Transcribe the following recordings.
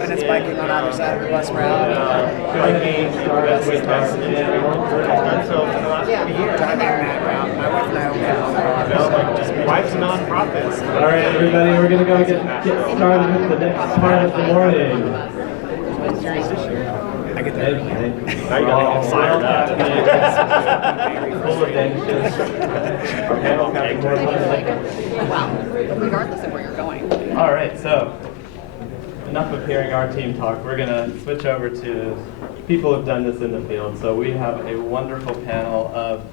And it's biking on either side of the bus route. Driving that route. My wife and I own Wife's nonprofits. All right, everybody, we're going to go get started with the next part of the morning. I get that. Now you gotta get fired up. Full of anxious. Wow, regardless of where you're going. All right, so enough of hearing our team talk. We're going to switch over to people who've done this in the field. So we have a wonderful panel of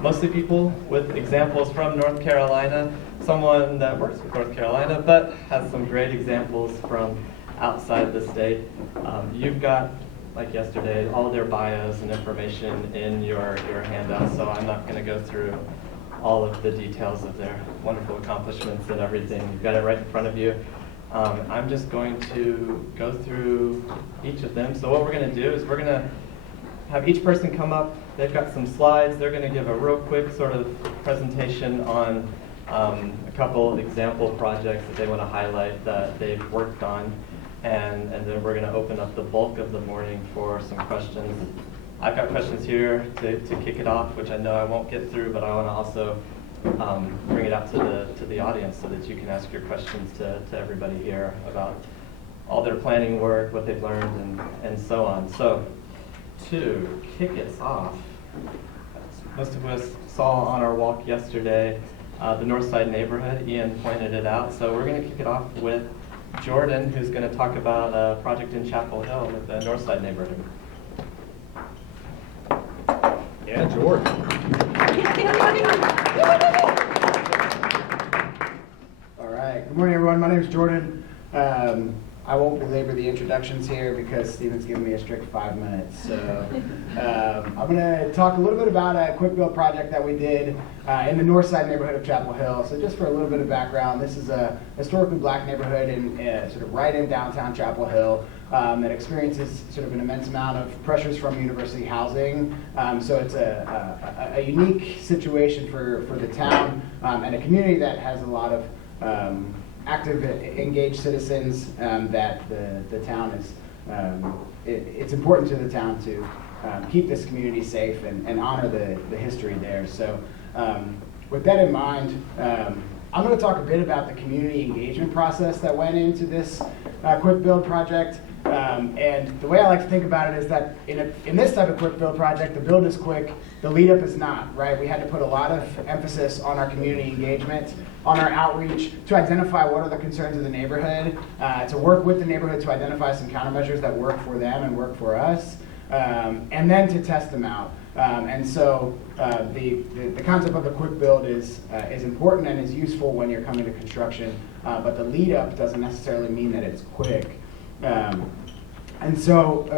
mostly people with examples from North Carolina, someone that works with North Carolina, but has some great examples from outside the state. You've got, like yesterday, all their bios and information in your handout, so I'm not going to go through all of the details of their wonderful accomplishments and everything. You've got it right in front of you. I'm just going to go through each of them. So what we're going to do is we're going to have each person come up. They've got some slides. They're going to give a real quick sort of presentation on a couple example projects that they want to highlight that they've worked on. And then we're going to open up the bulk of the morning for some questions. I've got questions here to kick it off, which I know I won't get through, but I want to also bring it out to the audience so that you can ask your questions to everybody here about all their planning work, what they've learned, and so on. So to kick us off, most of us saw on our walk yesterday the Northside neighborhood. Ian pointed it out. So we're going to kick it off with Jordan, who's going to talk about a project in Chapel Hill with the Northside neighborhood. Yeah, Jordan. All right. Good morning, everyone. My name is Jordan. I won't belabor the introductions here because Stephen's given me a strict 5 minutes. So I'm going to talk a little bit about a quick build project that we did in the north side neighborhood of Chapel Hill. So just for a little bit of background, this is a historically black neighborhood in sort of right in downtown Chapel Hill that experiences sort of an immense amount of pressures from university housing. So it's a unique situation for the town and a community that has a lot of active, engaged citizens that the town is, it's important to the town to keep this community safe and honor the history there. So with that in mind, I'm going to talk a bit about the community engagement process that went into this quick build project. And the way I like to think about it is that in this type of quick build project, the build is quick, the lead up is not, right? We had to put a lot of emphasis on our community engagement, on our outreach, to identify what are the concerns of the neighborhood, to work with the neighborhood to identify some countermeasures that work for them and work for us, and then to test them out. And so the concept of a quick build is important and is useful when you're coming to construction, but the lead up doesn't necessarily mean that it's quick. And so,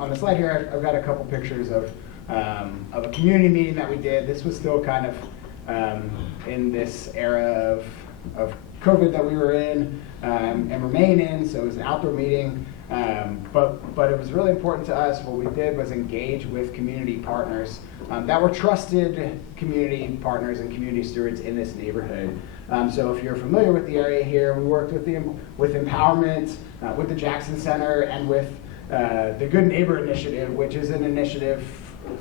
on the slide here, I've got a couple pictures of a community meeting that we did. This was still kind of in this era of COVID that we were in and remain in, so it was an outdoor meeting. But it was really important to us. What we did was engage with community partners that were trusted community partners and community stewards in this neighborhood. So if you're familiar with the area here, we worked with Empowerment, with the Jackson Center, and with the Good Neighbor Initiative, which is an initiative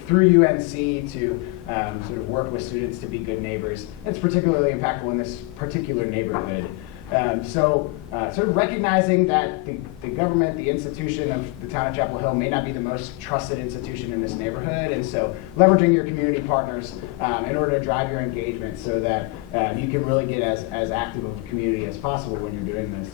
through UNC to sort of work with students to be good neighbors. It's particularly impactful in this particular neighborhood. So sort of recognizing that the government, the institution of the town of Chapel Hill may not be the most trusted institution in this neighborhood, and so leveraging your community partners in order to drive your engagement so that you can really get as active of a community as possible when you're doing this.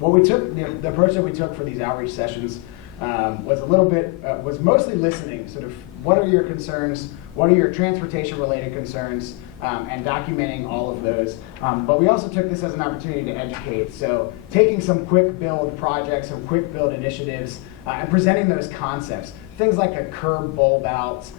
What we took, the approach that we took for these outreach sessions was mostly listening, sort of what are your concerns, what are your transportation related concerns, and documenting all of those. But we also took this as an opportunity to educate. So taking some quick build projects, some quick build initiatives, and presenting those concepts. Things like a curb bulb out,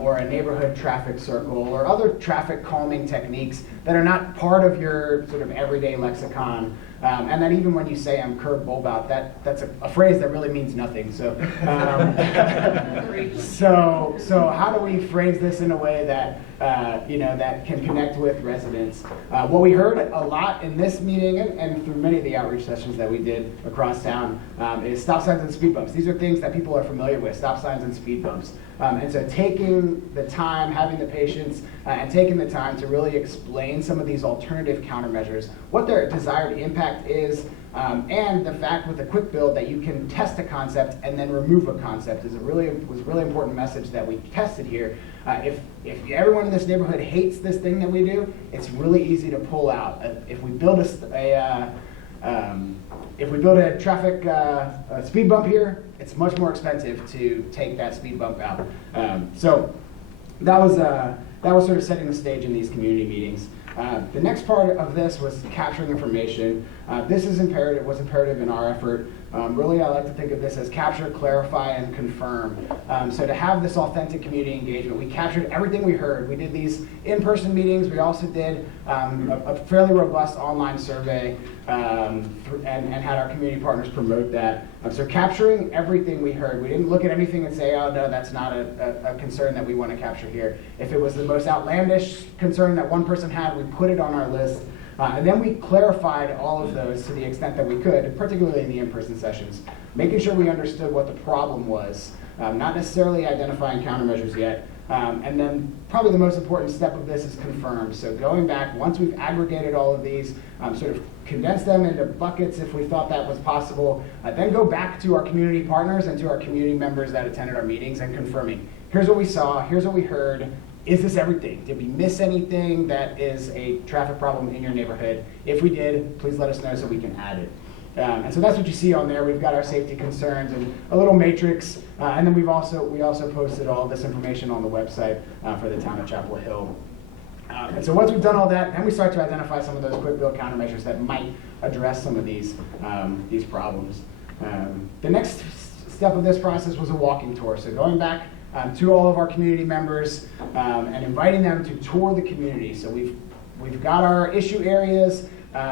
or a neighborhood traffic circle, or other traffic calming techniques that are not part of your sort of everyday lexicon. And that even when you say I'm curb bulb out, that's a phrase that really means nothing. So, so how do we phrase this in a way that that can connect with residents. What we heard a lot in this meeting and through many of the outreach sessions that we did across town is stop signs and speed bumps. These are things that people are familiar with, stop signs and speed bumps. And so taking the time, having the patience, and taking the time to really explain some of these alternative countermeasures, what their desired impact is, and the fact with a quick build that you can test a concept and then remove a concept was a really important message that we tested here. If everyone in this neighborhood hates this thing that we do, it's really easy to pull out. If we build a traffic speed bump here, it's much more expensive to take that speed bump out. So that was sort of setting the stage in these community meetings. The next part of this was capturing information. This was imperative in our effort. Really, I like to think of this as capture, clarify, and confirm. So to have this authentic community engagement, we captured everything we heard. We did these in-person meetings. We also did a fairly robust online survey and had our community partners promote that. So capturing everything we heard. We didn't look at anything and say, oh, no, that's not a concern that we want to capture here. If it was the most outlandish concern that one person had, we put it on our list. And then we clarified all of those to the extent that we could, particularly in the in-person sessions, making sure we understood what the problem was, not necessarily identifying countermeasures yet. And then probably the most important step of this is confirm. So going back, once we've aggregated all of these, sort of condense them into buckets if we thought that was possible, then go back to our community partners and to our community members that attended our meetings and confirming, here's what we saw, here's what we heard. Is this everything? Did we miss anything that is a traffic problem in your neighborhood? If we did, please let us know so we can add it. And so that's what you see on there. We've got our safety concerns and a little matrix, and then we also posted all this information on the website for the town of Chapel Hill. And so once we've done all that, then we start to identify some of those quick build countermeasures that might address some of these problems. The next step of this process was a walking tour. So going back to all of our community members and inviting them to tour the community. So we've got our issue areas,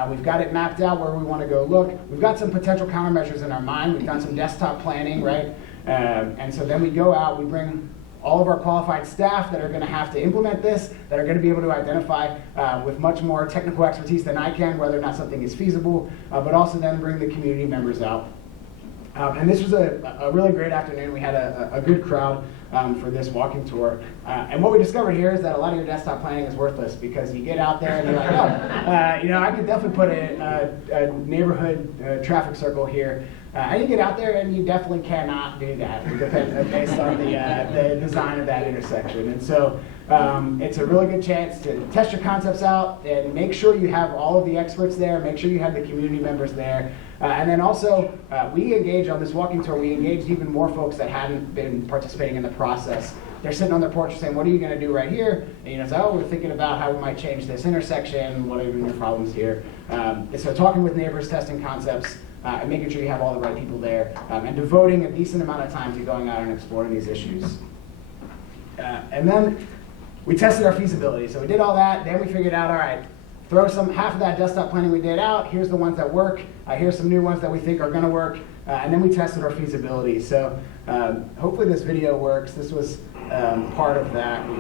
we've got it mapped out where we want to go look. We've got some potential countermeasures in our mind. We've done some desktop planning, right? And so then we go out, we bring all of our qualified staff that are going to have to implement this, that are going to be able to identify with much more technical expertise than I can whether or not something is feasible, but also then bring the community members out. And this was a really great afternoon. We had a good crowd for this walking tour. And what we discovered here is that a lot of your desktop planning is worthless because you get out there and you're like, oh, I could definitely put a neighborhood traffic circle here. And you get out there and you definitely cannot do that based on the design of that intersection. And so it's a really good chance to test your concepts out and make sure you have all of the experts there, make sure you have the community members there. And then also, we engage on this walking tour, we engaged even more folks that hadn't been participating in the process. They're sitting on their porch saying, what are you going to do right here? And so, we're thinking about how we might change this intersection, what are your problems here? So talking with neighbors, testing concepts, and making sure you have all the right people there, and devoting a decent amount of time to going out and exploring these issues. And then we tested our feasibility. So we did all that, then we figured out, all right, throw half of that desktop planning we did out, here's the ones that work, here's some new ones that we think are gonna work, and then we tested our feasibility. So hopefully this video works. This was part of that. We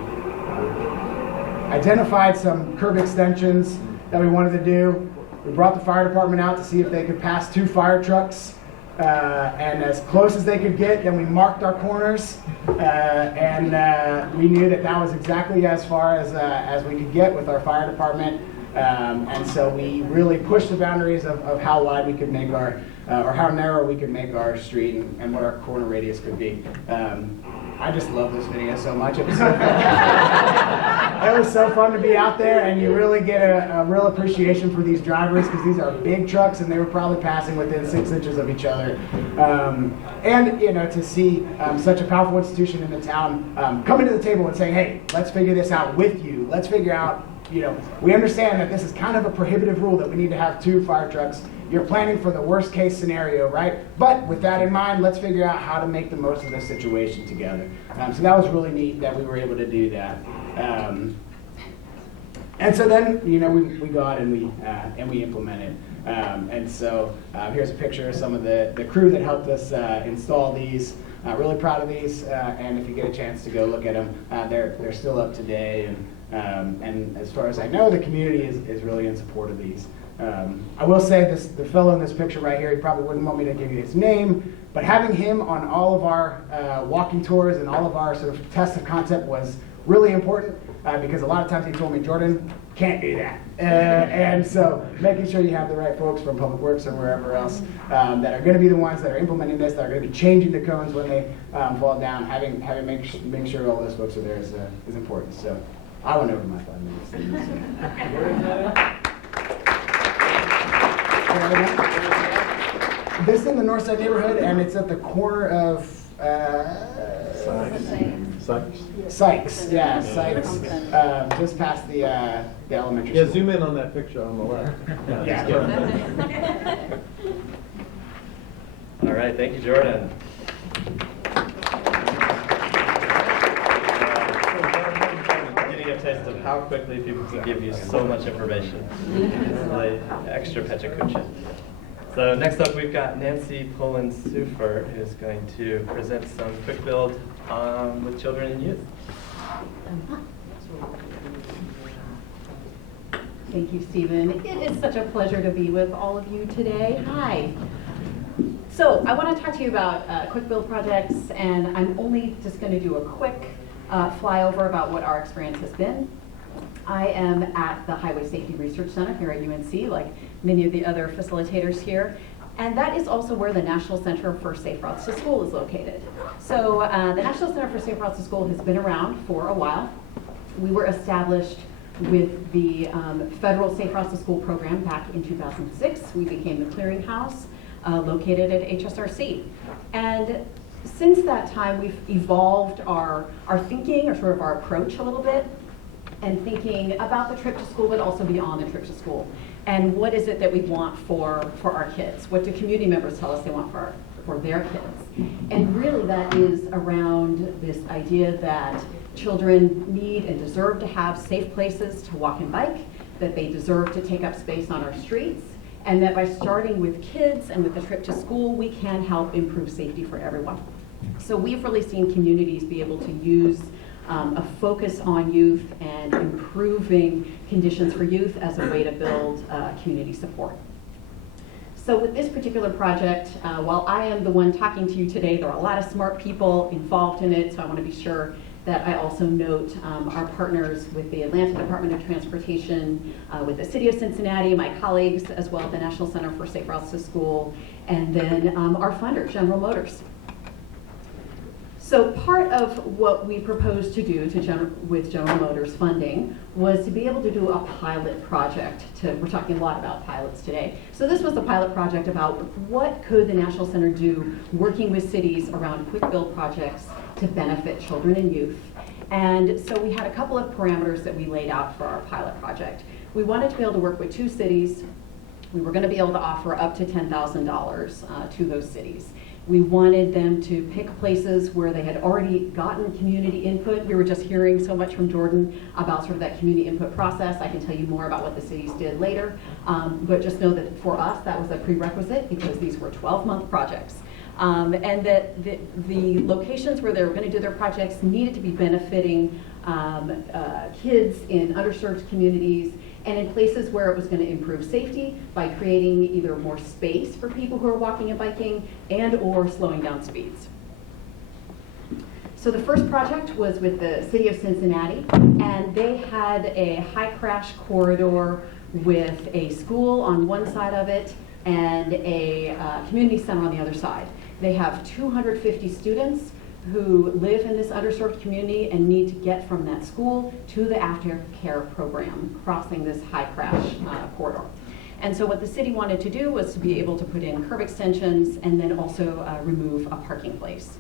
identified some curb extensions that we wanted to do. We brought the fire department out to see if they could pass 2 fire trucks, and as close as they could get, then we marked our corners, and we knew that that was exactly as far as we could get with our fire department. And so we really pushed the boundaries of how wide we could make or how narrow we could make our street and what our corner radius could be. I just love this video so much. It was so fun. It was so fun to be out there, and you really get a real appreciation for these drivers because these are big trucks, and they were probably passing within 6 inches of each other. And to see such a powerful institution in the town coming to the table and saying, "Hey, let's figure this out with you. Let's figure out." We understand that this is kind of a prohibitive rule that we need to have 2 fire trucks. You're planning for the worst case scenario, right? But with that in mind, let's figure out how to make the most of this situation together. So that was really neat that we were able to do that. And so then, we go out and we implemented. And so here's a picture of some of the crew that helped us install these. Really proud of these, and if you get a chance to go look at them, they're still up today. And as far as I know, the community is really in support of these. I will say the fellow in this picture right here, he probably wouldn't want me to give you his name, but having him on all of our walking tours and all of our sort of tests of concept was really important because a lot of times he told me, Jordan, can't do that. And so making sure you have the right folks from Public Works or wherever else that are going to be the ones that are implementing this, that are going to be changing the cones when they fall down, having make sure all those folks are there is important. So I went over my 5 minutes. This is in the Northside neighborhood, and it's at the corner of Sykes. Yeah, Sykes. Just past the elementary school. Yeah, zoom in on that picture on the left. Yeah. All right, thank you, Jordan. Getting a taste of how quickly people can give you so much information. It's like extra pechacucha. So next up, we've got Nancy Pullen-Sufert, who's going to present some quick build with children and youth. Thank you, Stephen. It is such a pleasure to be with all of you today. Hi. So I want to talk to you about quick build projects, and I'm only just going to do a quick flyover about what our experience has been. I am at the Highway Safety Research Center here at UNC, like many of the other facilitators here. And that is also where the National Center for Safe Routes to School is located. So the National Center for Safe Routes to School has been around for a while. We were established with the Federal Safe Routes to School program back in 2006. We became the clearinghouse located at HSRC. And since that time, we've evolved our thinking, or sort of our approach a little bit, and thinking about the trip to school, but also beyond the trip to school. And what is it that we want for our kids? What do community members tell us they want for their kids? And really that is around this idea that children need and deserve to have safe places to walk and bike, that they deserve to take up space on our streets, and that by starting with kids and with the trip to school, we can help improve safety for everyone. So we've really seen communities be able to use a focus on youth and improving conditions for youth as a way to build community support. So with this particular project, while I am the one talking to you today, there are a lot of smart people involved in it, so I want to be sure that I also note our partners with the Atlanta Department of Transportation, with the City of Cincinnati, my colleagues as well at the National Center for Safe Routes to School, and then our funder, General Motors. So part of what we proposed to do with General Motors funding was to be able to do a pilot project. We're talking a lot about pilots today. So this was a pilot project about what could the National Center do working with cities around quick build projects to benefit children and youth. And so we had a couple of parameters that we laid out for our pilot project. We wanted to be able to work with 2 cities. We were going to be able to offer up to $10,000 to those cities. We wanted them to pick places where they had already gotten community input. We were just hearing so much from Jordan about sort of that community input process. I can tell you more about what the cities did later. But just know that for us, that was a prerequisite because these were 12-month projects. And that the locations where they were going to do their projects needed to be benefiting kids in underserved communities and in places where it was going to improve safety by creating either more space for people who are walking and biking and or slowing down speeds. So the first project was with the City of Cincinnati, and they had a high crash corridor with a school on one side of it and a community center on the other side. They have 250 students who live in this underserved community and need to get from that school to the aftercare program, crossing this high crash corridor. And so what the city wanted to do was to be able to put in curb extensions and then also remove a parking place.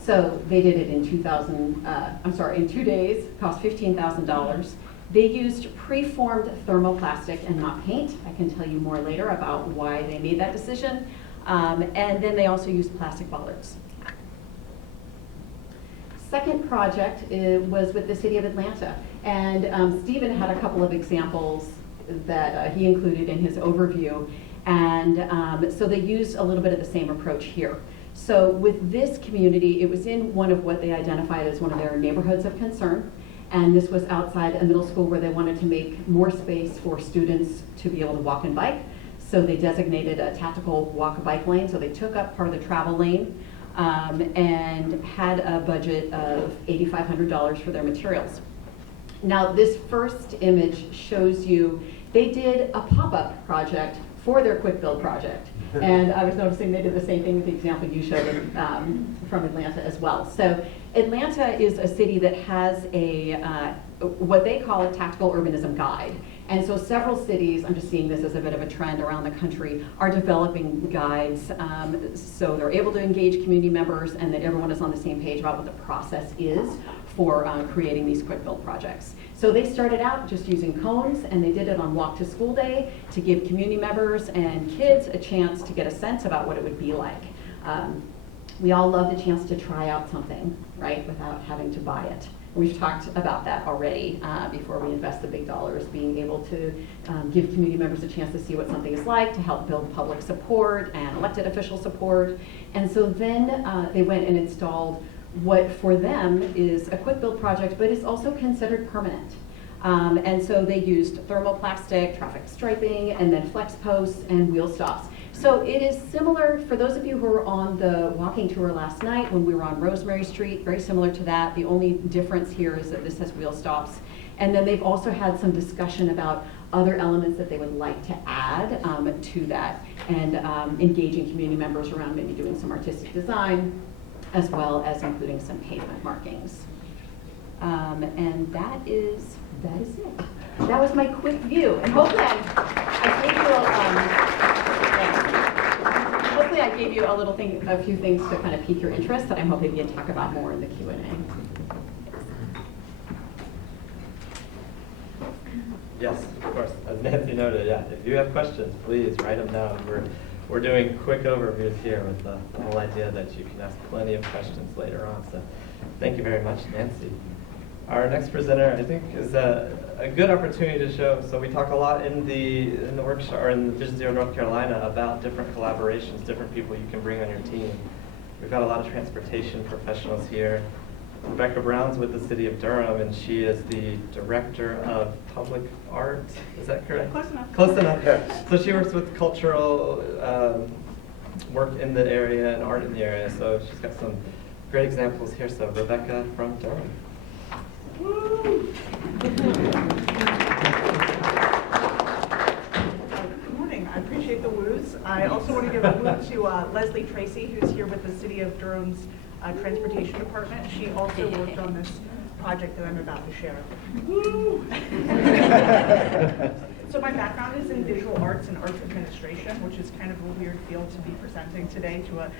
So they did it in 2 days, cost $15,000. They used preformed thermoplastic and not paint. I can tell you more later about why they made that decision. And then they also used plastic bollards. Second project was with the City of Atlanta. And Stephen had a couple of examples that he included in his overview. And so they used a little bit of the same approach here. So with this community, it was in one of what they identified as one of their neighborhoods of concern. And this was outside a middle school where they wanted to make more space for students to be able to walk and bike. So they designated a tactical walk-bike lane. So they took up part of the travel lane and had a budget of $8,500 for their materials. Now this first image shows you, they did a pop-up project for their quick build project. And I was noticing they did the same thing with the example you showed from Atlanta as well. So Atlanta is a city that has a, what they call a tactical urbanism guide. And so several cities, I'm just seeing this as a bit of a trend around the country, are developing guides so they're able to engage community members and that everyone is on the same page about what the process is for creating these quick build projects. So they started out just using cones, and they did it on Walk to School Day to give community members and kids a chance to get a sense about what it would be like. We all love the chance to try out something, right, without having to buy it. We've talked about that already before we invest the big dollars, being able to give community members a chance to see what something is like, to help build public support and elected official support. And so then they went and installed what for them is a quick build project, but is also considered permanent. And so they used thermoplastic, traffic striping, and then flex posts and wheel stops. So it is similar, for those of you who were on the walking tour last night when we were on Rosemary Street, very similar to that. The only difference here is that this has wheel stops. And then they've also had some discussion about other elements that they would like to add to that, and engaging community members around maybe doing some artistic design, as well as including some pavement markings. And that is it. That was my quick view. And hopefully I gave you a few things to kind of pique your interest that I'm hoping we can talk about more in the Q&A. Yes, of course. As Nancy noted, yeah. If you have questions, please write them down. We're doing quick overviews here with the whole idea that you can ask plenty of questions later on. So thank you very much, Nancy. Our next presenter, I think, is a good opportunity to show. So we talk a lot in the workshop or in the Vision Zero North Carolina about different collaborations, different people you can bring on your team. We've got a lot of transportation professionals here. Rebecca Brown's with the City of Durham, and she is the Director of Public Art. Is that correct? Close enough. Close enough. So she works with cultural work in the area and art in the area. So she's got some great examples here. So Rebecca from Durham. Woo! Good morning. I appreciate the woos. I also want to give a woo to Leslie Tracy, who's here with the City of Durham's Transportation Department. She also worked on this project that I'm about to share. Woo! So my background is in visual arts and arts administration, which is kind of a weird field to be presenting today to a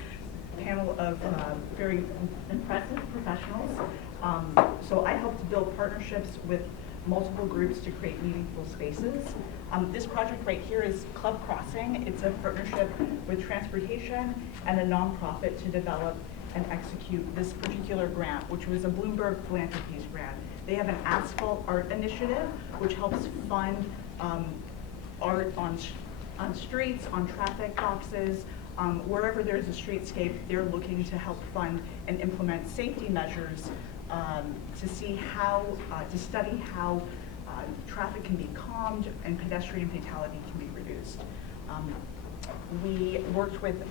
panel of very impressive professionals. So I help to build partnerships with multiple groups to create meaningful spaces. This project right here is Club Crossing. It's a partnership with transportation and a nonprofit to develop and execute this particular grant, which was a Bloomberg Philanthropies grant. They have an asphalt art initiative, which helps fund art on streets, on traffic boxes, wherever there's a streetscape. They're looking to help fund and implement safety measures to see how, to study how traffic can be calmed and pedestrian fatality can be reduced. We worked with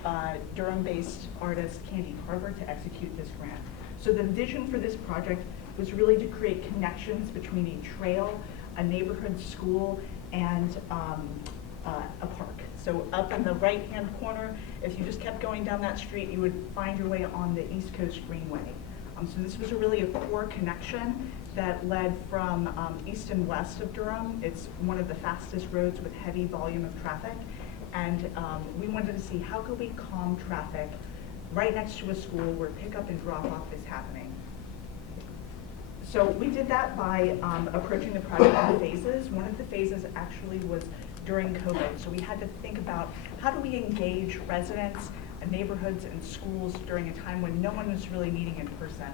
Durham-based artist Candy Carver to execute this grant. So the vision for this project was really to create connections between a trail, a neighborhood school, and a park. So up in the right-hand corner, if you just kept going down that street, you would find your way on the East Coast Greenway. So this was really a core connection that led from east and west of Durham. It's one of the fastest roads with heavy volume of traffic. And we wanted to see how could we calm traffic right next to a school where pickup and drop-off is happening. So we did that by approaching the project in phases. One of the phases actually was during COVID. So we had to think about how do we engage residents, neighborhoods, and schools during a time when no one was really meeting in person.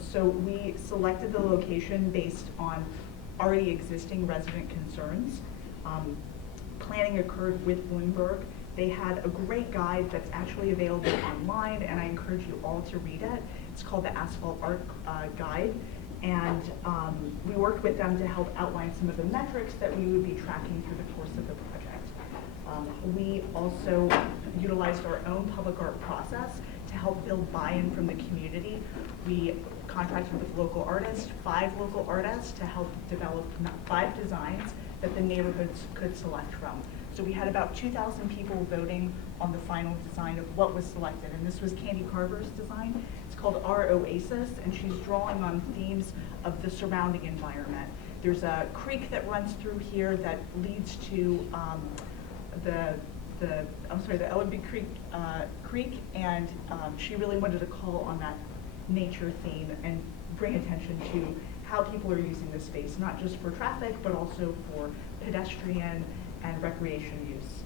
So we selected the location based on already existing resident concerns. Planning occurred with Bloomberg. They had a great guide that's actually available online, and I encourage you all to read it. It's called the Asphalt Art Guide. And we worked with them to help outline some of the metrics that we would be tracking through the course of the project. We also utilized our own public art process to help build buy-in from the community. We contracted with local artists, 5 local artists, to help develop 5 designs that the neighborhoods could select from. So we had about 2,000 people voting on the final design of what was selected, and this was Candy Carver's design. It's called Our Oasis, and she's drawing on themes of the surrounding environment. There's a creek that runs through here that leads to the Ellerby Creek, and she really wanted to call on that nature theme and bring attention to how people are using this space, not just for traffic, but also for pedestrian and recreation use.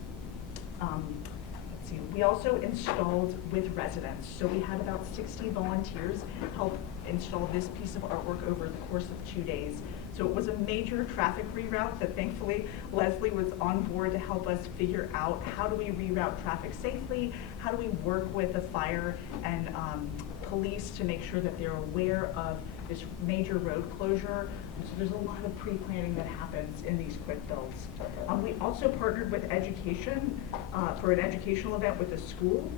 Let's see, we also installed with residents. So we had about 60 volunteers help install this piece of artwork over the course of 2 days. So it was a major traffic reroute that thankfully Leslie was on board to help us figure out how do we reroute traffic safely, how do we work with the fire and police to make sure that they're aware of this major road closure. So there's a lot of pre-planning that happens in these quick builds. We also partnered with education for an educational event with the school.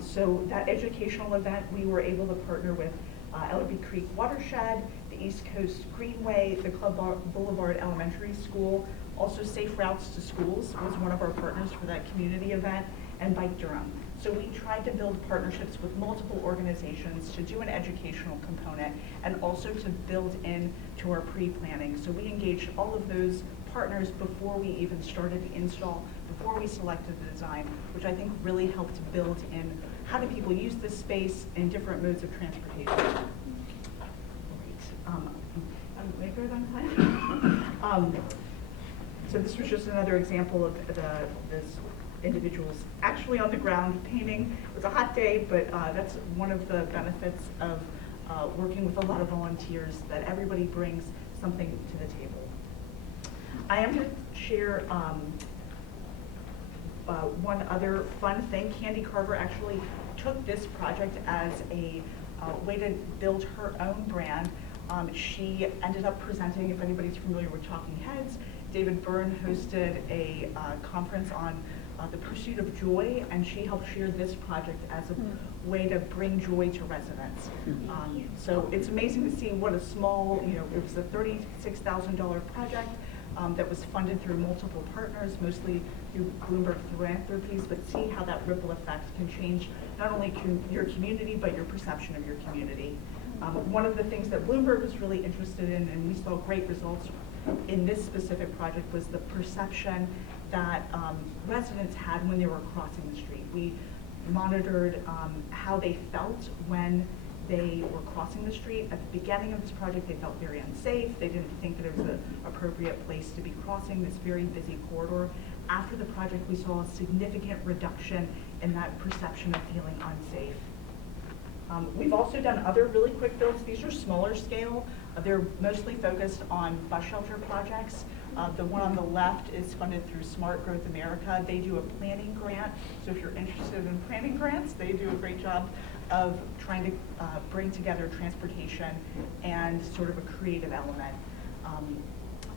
So that educational event, we were able to partner with Ellerby Creek Watershed, the East Coast Greenway, the Club Boulevard Elementary School. Also Safe Routes to Schools was one of our partners for that community event, and Bike Durham. So we tried to build partnerships with multiple organizations to do an educational component and also to build in to our pre-planning. So we engaged all of those partners before we even started the install, before we selected the design, which I think really helped to build in how do people use this space in different modes of transportation. Am I good on time? So this was just another example of this individuals actually on the ground painting. It was a hot day, but that's one of the benefits of working with a lot of volunteers, that everybody brings something to the table. I am going to share one other fun thing. Candy Carver actually took this project as a way to build her own brand. She ended up presenting, if anybody's familiar with Talking Heads, David Byrne hosted a conference on the pursuit of joy, and she helped share this project as a way to bring joy to residents. So it's amazing to see what a small, it was a $36,000 project that was funded through multiple partners, mostly through Bloomberg Philanthropies, but see how that ripple effect can change not only your community, but your perception of your community. One of the things that Bloomberg was really interested in, and we saw great results in this specific project, was the perception that residents had when they were crossing the street. We monitored how they felt when they were crossing the street. At the beginning of this project, they felt very unsafe. They didn't think that it was an appropriate place to be crossing this very busy corridor. After the project, we saw a significant reduction in that perception of feeling unsafe. We've also done other really quick builds. These are smaller scale. They're mostly focused on bus shelter projects. The one on the left is funded through Smart Growth America. They do a planning grant. So if you're interested in planning grants, they do a great job of trying to bring together transportation and sort of a creative element.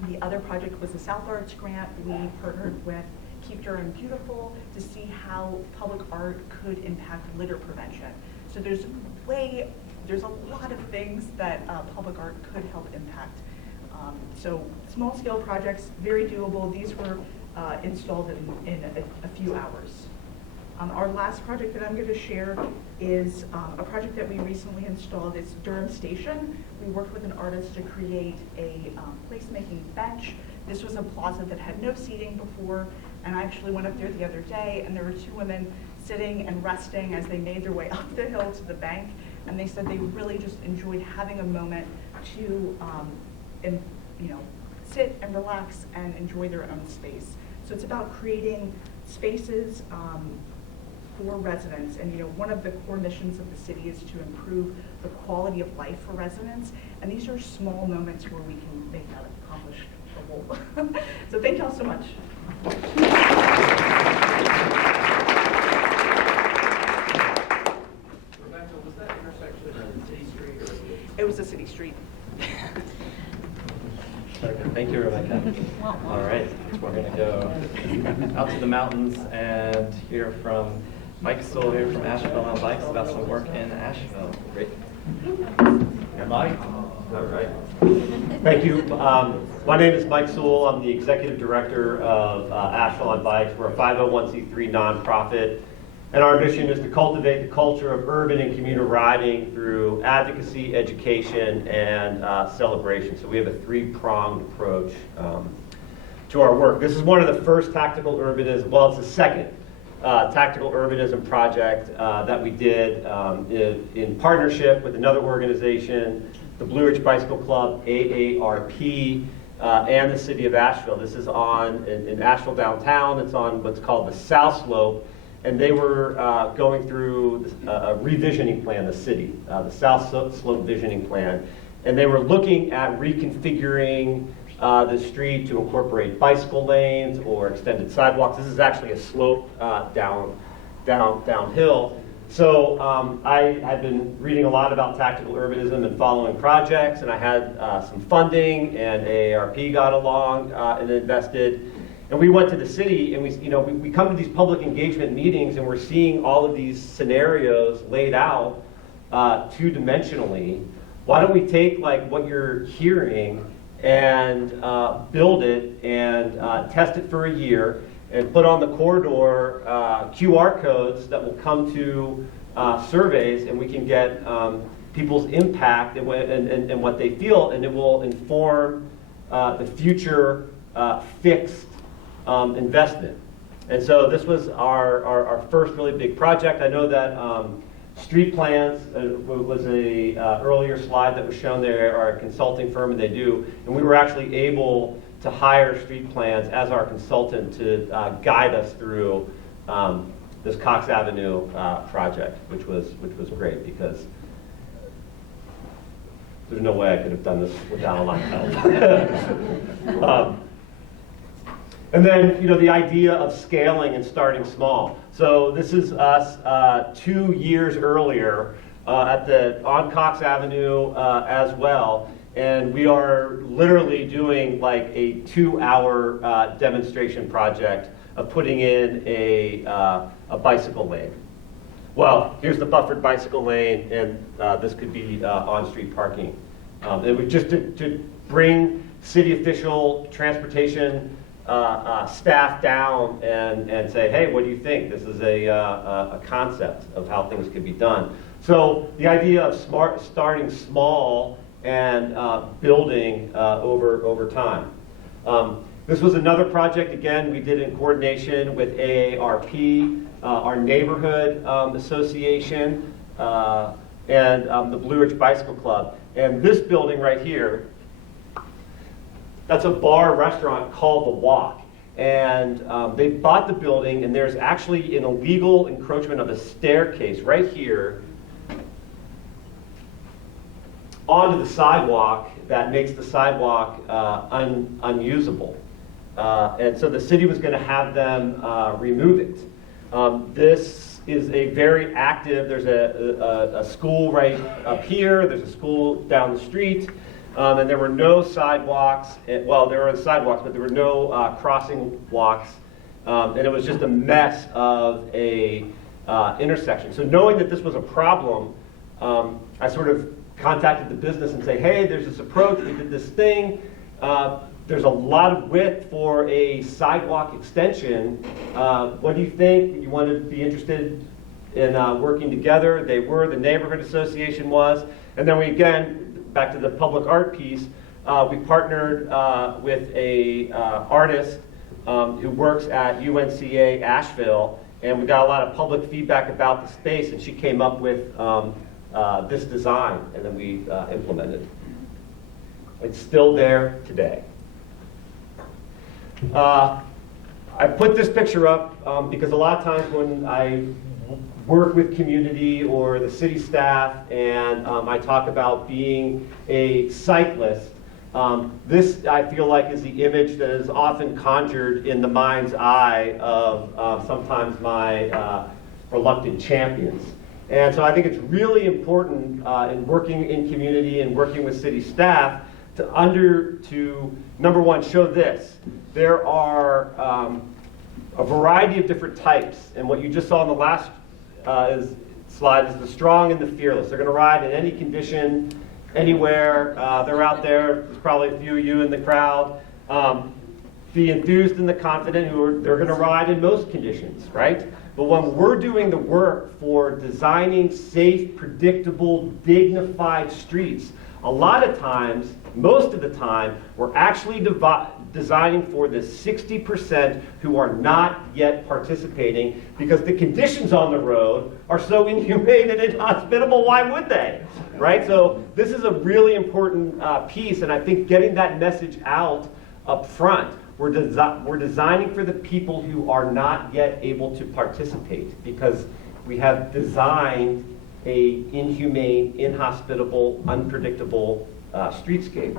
The other project was the South Arts grant. We partnered with Keep Durham Beautiful to see how public art could impact litter prevention. So there's a lot of things that public art could help impact. So small scale projects, very doable. These were installed in a few hours. Our last project that I'm going to share is a project that we recently installed. It's Durham Station. We worked with an artist to create a placemaking bench. This was a plaza that had no seating before, and I actually went up there the other day, and there were 2 women sitting and resting as they made their way up the hill to the bank, and they said they really just enjoyed having a moment to sit and relax and enjoy their own space. So it's about creating spaces for residents, and one of the core missions of the city is to improve the quality of life for residents, and these are small moments where we can make that accomplish the whole. So thank you all so much. Rebecca, was that intersection a city street or? It was a city street. Okay, thank you, Rebecca. All right, we're going to go out to the mountains and hear from Mike Sewell here from Asheville on Bikes about some work in Asheville. Great. Mike? All right. Thank you. My name is Mike Sewell. I'm the Executive Director of Asheville on Bikes. We're a 501c3 nonprofit, and our mission is to cultivate the culture of urban and commuter riding through advocacy, education, and celebration. So we have a three-pronged approach to our work. This is one of the first tactical urbanism, well, it's the second tactical urbanism project that we did in partnership with another organization, the Blue Ridge Bicycle Club, AARP, and the city of Asheville. This is in Asheville downtown. It's on what's called the South Slope, and they were going through a revisioning plan, the city, the South Slope visioning plan, and they were looking at reconfiguring the street to incorporate bicycle lanes or extended sidewalks. This is actually a slope downhill. So I had been reading a lot about tactical urbanism and following projects, and I had some funding, and AARP got along and invested. And we went to the city, and we come to these public engagement meetings, and we're seeing all of these scenarios laid out two-dimensionally. Why don't we take like what you're hearing and build it and test it for a year and put on the corridor QR codes that will come to surveys, and we can get people's impact and what they feel, and it will inform the future fixed investment. And so this was our first really big project. I know that Street Plans was a earlier slide that was shown there, are a consulting firm, and they do. And we were actually able to hire Street Plans as our consultant to guide us through this Cox Avenue project, which was great because there's no way I could have done this without a lot of help. And then, the idea of scaling and starting small. So this is us 2 years earlier on Cox Avenue as well, and we are literally doing like a 2-hour demonstration project of putting in a bicycle lane. Well, here's the buffered bicycle lane, and this could be on-street parking. It was just to bring city official transportation staff down and say, hey, what do you think? This is a concept of how things could be done. So the idea of starting small and building over time. This was another project, again, we did in coordination with AARP, our neighborhood association, and the Blue Ridge Bicycle Club. And this building right here, that's a bar restaurant called The Walk. And they bought the building, and there's actually an illegal encroachment of a staircase right here onto the sidewalk that makes the sidewalk unusable. And so the city was going to have them remove it. This is a very active, there's a school right up here, there's a school down the street. And there were no sidewalks. Well, there were sidewalks, but there were no crossing walks. And it was just a mess of a intersection. So knowing that this was a problem, I sort of contacted the business and say, hey, there's this approach. We did this thing. There's a lot of width for a sidewalk extension. What do you think? You want to be interested in working together? They were. The neighborhood association was. And then we, again, back to the public art piece, we partnered with a artist who works at UNCA Asheville, and we got a lot of public feedback about the space, and she came up with this design, and then we implemented. It's still there today. I put this picture up because a lot of times when I work with community or the city staff and I talk about being a cyclist, this I feel like is the image that is often conjured in the mind's eye of sometimes my reluctant champions. And so I think it's really important in working in community and working with city staff to number one, show this. There are a variety of different types, and what you just saw in the last slide is the strong and the fearless. They're going to ride in any condition, anywhere. They're out there. There's probably a few of you in the crowd. The enthused and the confident they're going to ride in most conditions, right? But when we're doing the work for designing safe, predictable, dignified streets, a lot of times, most of the time, we're actually designing for the 60% who are not yet participating because the conditions on the road are so inhumane and inhospitable. Why would they? Right? So this is a really important piece, and I think getting that message out up front. We're designing for the people who are not yet able to participate because we have designed a inhumane, inhospitable, unpredictable streetscape.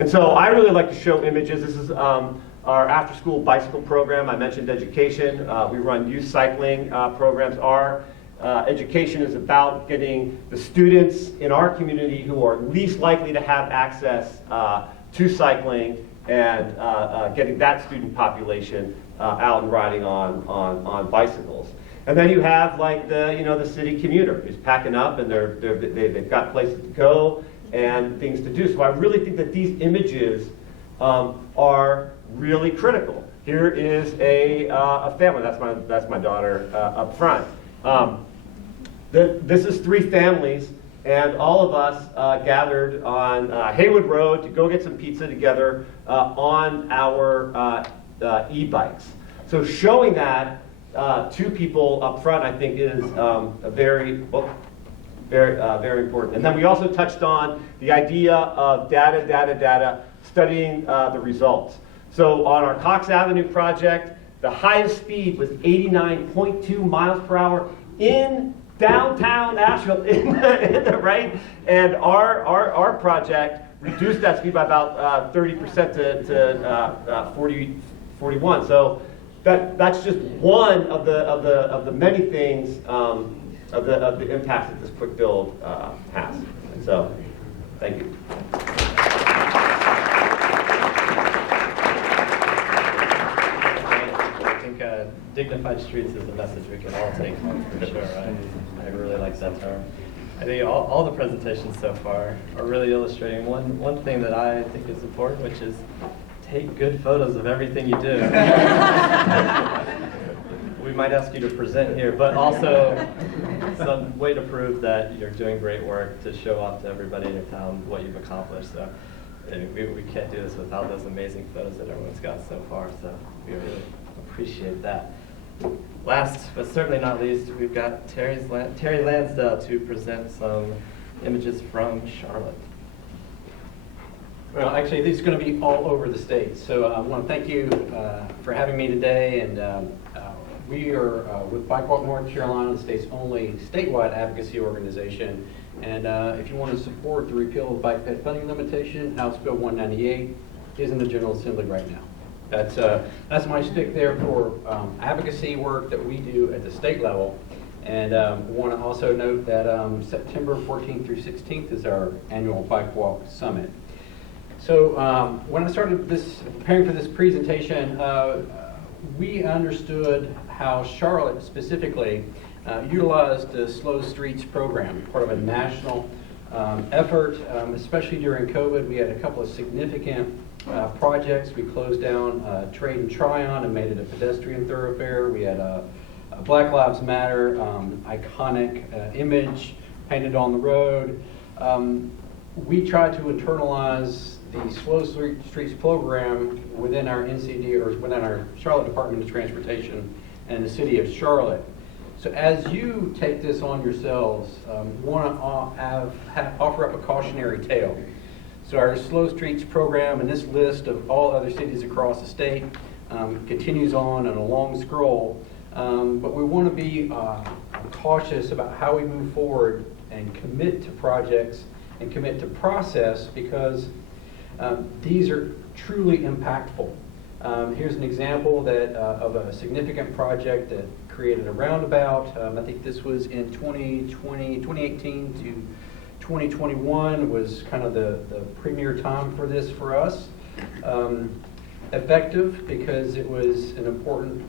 And so I really like to show images. This is our after-school bicycle program. I mentioned education. We run youth cycling programs. Our education is about getting the students in our community who are least likely to have access to cycling and getting that student population out and riding on bicycles. And then you have like the city commuter who's packing up and they've got places to go and things to do. So I really think that these images are really critical. Here is a family. That's my daughter up front. This is 3 families. And all of us gathered on Haywood Road to go get some pizza together on our e-bikes. So showing that to people up front, I think, is very important. And then we also touched on the idea of data, studying the results. So on our Cox Avenue project, the highest speed was 89.2 miles per hour in downtown Nashville, right? And our project reduced that speed by about 30% to 41. So that's just one of the many things of the impacts that this quick build has. And so, thank you. Dignified streets is a message we can all take home for sure. I really like that term. I think all the presentations so far are really illustrating one thing that I think is important, which is take good photos of everything you do. We might ask you to present here, but also some way to prove that you're doing great work to show off to everybody in your town what you've accomplished. So we can't do this without those amazing photos that everyone's got so far. So we really appreciate that. Last, but certainly not least, we've got Terry Lansdale to present some images from Charlotte. Well, actually, these are going to be all over the state. So I want to thank you for having me today. And we are with Bike Walk North Carolina, the state's only statewide advocacy organization. And if you want to support the repeal of the bike ped funding limitation, House Bill 198 is in the General Assembly right now. That's my stick there for advocacy work that we do at the state level. And want to also note that September 14th through 16th is our annual Bike Walk Summit. So when I started preparing for this presentation, we understood how Charlotte specifically utilized the Slow Streets program, part of a national effort, especially during COVID. We had a couple of significant projects. We closed down Trade and Tryon and made it a pedestrian thoroughfare. We had a Black Lives Matter iconic image painted on the road. We tried to internalize the Slow Streets program within our NCD, or within our Charlotte Department of Transportation and the City of Charlotte. So as you take this on yourselves, want to offer up a cautionary tale. So our Slow Streets program and this list of all other cities across the state continues on in a long scroll, but we want to be cautious about how we move forward and commit to projects and commit to process, because these are truly impactful. Here's an example of a significant project that created a roundabout. I think this was in 2018 to 2021 was kind of the premier time for this for us. Effective because it was an important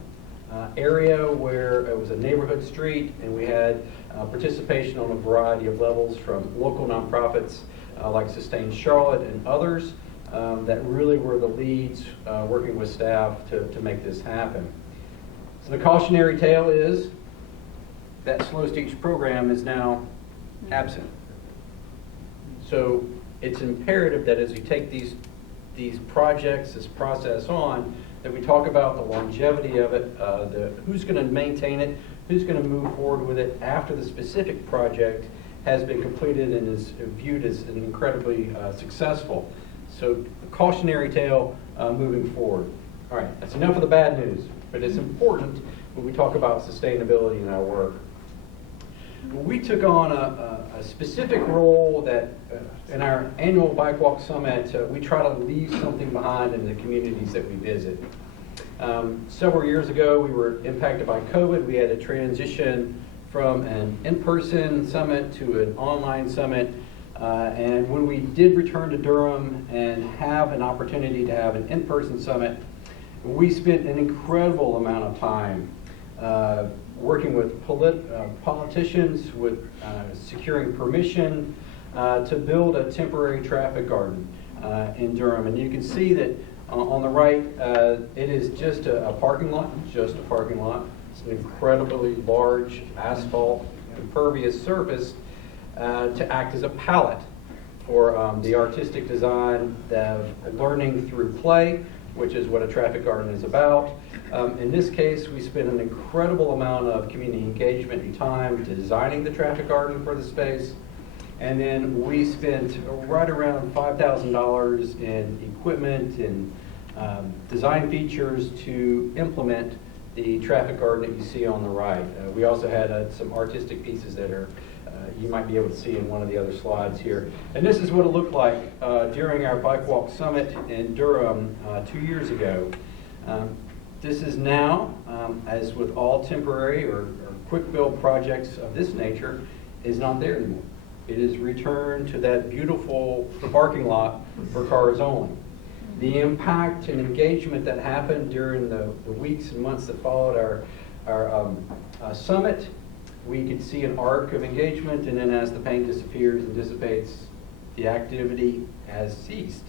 area where it was a neighborhood street, and we had participation on a variety of levels from local nonprofits like Sustain Charlotte and others that really were the leads working with staff to make this happen. So the cautionary tale is that Slow Stitch program is now absent. So it's imperative that as we take these projects, this process on, that we talk about the longevity of it, who's going to maintain it, who's going to move forward with it after the specific project has been completed and is viewed as an incredibly successful. So cautionary tale moving forward. All right, that's enough of the bad news, but it's important when we talk about sustainability in our work. We took on a specific role that in our annual Bike Walk Summit, we try to leave something behind in the communities that we visit. Several years ago, we were impacted by COVID. We had to transition from an in-person summit to an online summit. And when we did return to Durham and have an opportunity to have an in-person summit, we spent an incredible amount of time working with politicians, with securing permission to build a temporary traffic garden in Durham. And you can see that on the right, it is just a parking lot, just a parking lot. It's an incredibly large asphalt impervious surface to act as a palette for the artistic design, the learning through play, which is what a traffic garden is about. In this case, we spent an incredible amount of community engagement and time designing the traffic garden for the space. And then we spent right around $5,000 in equipment and design features to implement the traffic garden that you see on the right. We also had some artistic pieces that are you might be able to see in one of the other slides here. And this is what it looked like during our Bike Walk Summit in Durham 2 years ago. This is now, as with all temporary or quick build projects of this nature, is not there anymore. It is returned to that beautiful parking lot for cars only. The impact and engagement that happened during the weeks and months that followed our summit, we could see an arc of engagement, and then as the paint disappears and dissipates, the activity has ceased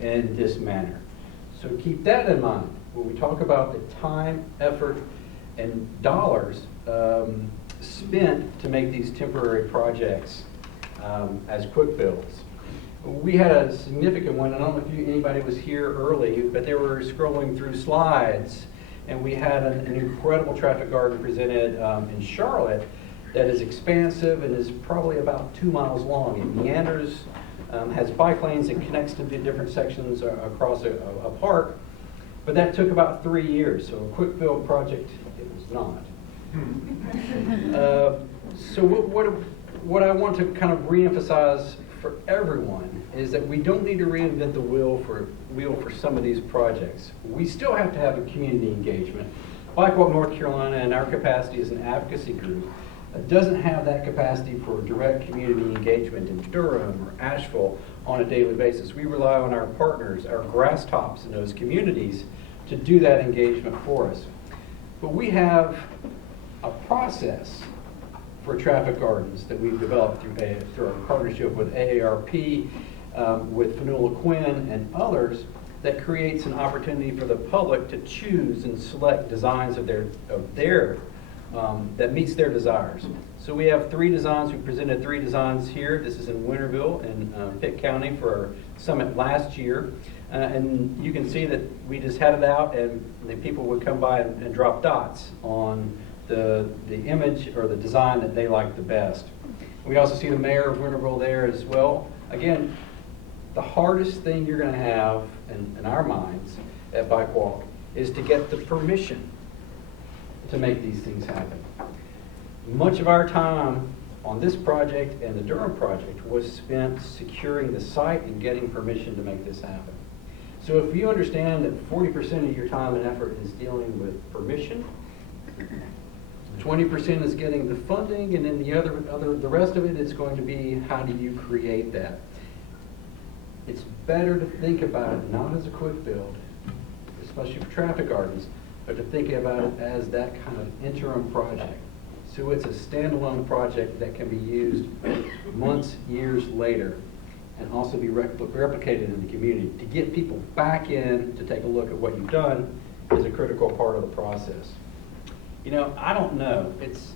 in this manner. So keep that in mind when we talk about the time, effort, and dollars spent to make these temporary projects as quick builds. We had a significant one. I don't know if anybody was here early, but they were scrolling through slides, and we had an incredible traffic garden presented in Charlotte that is expansive and is probably about 2 miles long. It meanders, has bike lanes, and connects to the different sections across a park. But that took about 3 years, so a quick build project it was not. So what I want to kind of reemphasize for everyone is that we don't need to reinvent the wheel for some of these projects. We still have to have a community engagement. Bike Walk North Carolina, and our capacity as an advocacy group, doesn't have that capacity for direct community engagement in Durham or Asheville on a daily basis. We rely on our partners, our grass tops in those communities, to do that engagement for us. But we have a process for traffic gardens that we've developed through our partnership with AARP, with Fanula Quinn and others, that creates an opportunity for the public to choose and select designs that meets their desires. So we have 3 designs. We presented 3 designs here. This is in Winterville in Pitt County for our summit last year. And you can see that we just had it out, and the people would come by and drop dots on the image or the design that they like the best. We also see the mayor of Winterville there as well. Again, the hardest thing you're going to have in our minds at Bike Walk is to get the permission to make these things happen. Much of our time on this project and the Durham project was spent securing the site and getting permission to make this happen. So if you understand that 40% of your time and effort is dealing with permission, 20% is getting the funding, and then the rest of it is going to be how do you create that. It's better to think about it not as a quick build, especially for traffic gardens, but to think about it as that kind of interim project. So it's a standalone project that can be used months, years later, and also be replicated in the community. To get people back in to take a look at what you've done is a critical part of the process. You know, I don't know. It's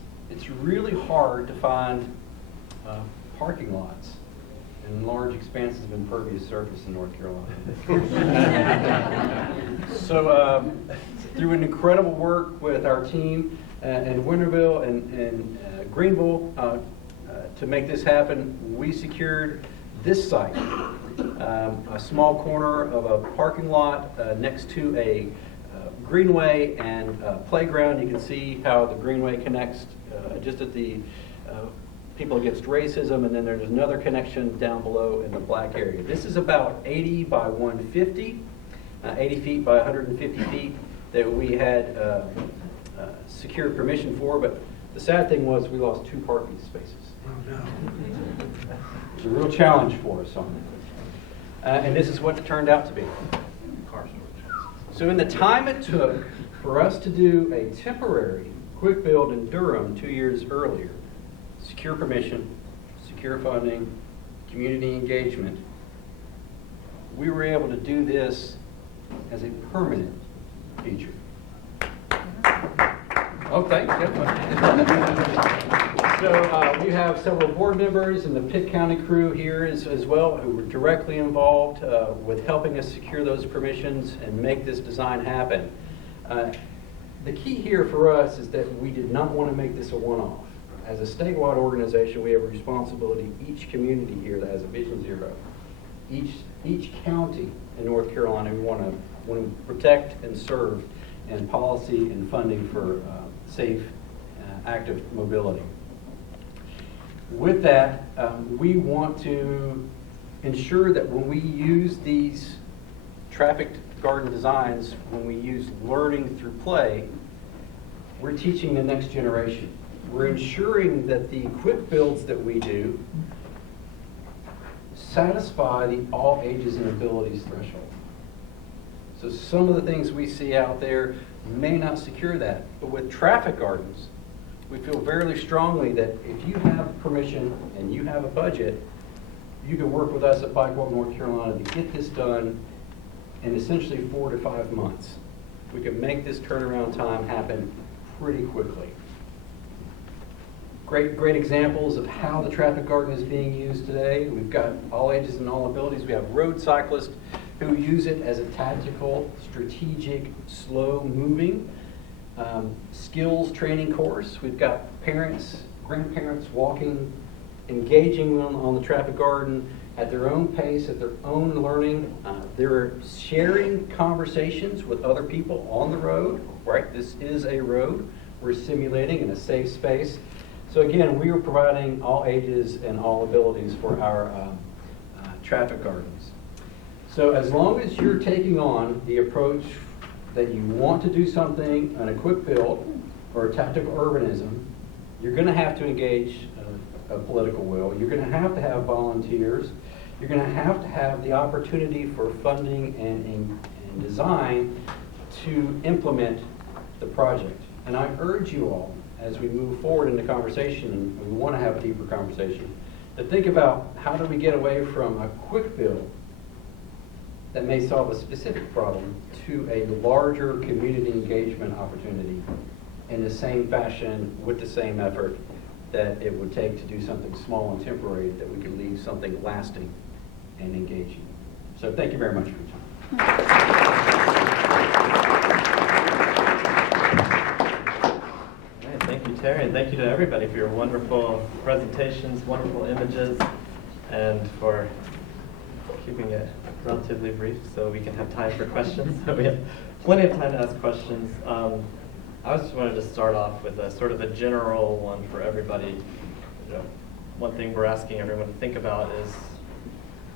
really hard to find parking lots and large expanses of impervious surface in North Carolina. So through an incredible work with our team in Winterville and Greenville to make this happen, we secured this site, a small corner of a parking lot next to a greenway and playground. You can see how the greenway connects just at the People Against Racism, and then there's another connection down below in the black area. This is about 80 by 150, 80 feet by 150 feet that we had secured permission for, but the sad thing was we lost 2 parking spaces. Oh, no. It was a real challenge for us on it. And this is what it turned out to be. So in the time it took for us to do a temporary quick build in Durham 2 years earlier, secure permission, secure funding, community engagement, we were able to do this as a permanent feature. Oh, thanks. So we have several board members and the Pitt County crew here as well who were directly involved with helping us secure those permissions and make this design happen. The key here for us is that we did not want to make this a one-off. As a statewide organization, we have a responsibility, each community here that has a Vision Zero, each county in North Carolina, we want to protect and serve in policy and funding for safe, active mobility. With that, we want to ensure that when we use these traffic garden designs, when we use learning through play, we're teaching the next generation. We're ensuring that the quick builds that we do satisfy the all ages and abilities threshold. So some of the things we see out there may not secure that, but with traffic gardens, we feel very strongly that if you have permission and you have a budget, you can work with us at Bike Walk North Carolina to get this done in essentially 4 to 5 months. We can make this turnaround time happen pretty quickly. Great examples of how the traffic garden is being used today. We've got all ages and all abilities. We have road cyclists who use it as a tactical, strategic, slow-moving skills training course. We've got parents, grandparents walking, engaging on the traffic garden at their own pace, at their own learning. They're sharing conversations with other people on the road, right? This is a road we're simulating in a safe space. So again, we are providing all ages and all abilities for our traffic gardens. So as long as you're taking on the approach that you want to do something on a quick build or a tactical urbanism, you're going to have to engage a political will. You're going to have volunteers. You're going to have the opportunity for funding and design to implement the project. And I urge you all, as we move forward in the conversation, and we want to have a deeper conversation, to think about how do we get away from a quick build that may solve a specific problem to a larger community engagement opportunity in the same fashion with the same effort that it would take to do something small and temporary that we could leave something lasting and engaging. So thank you very much for your time. Thank you, Terry, and thank you to everybody for your wonderful presentations, wonderful images, and for keeping it relatively brief so we can have time for questions. So we have plenty of time to ask questions. I just wanted to start off with a sort of a general one for everybody. You know, one thing we're asking everyone to think about is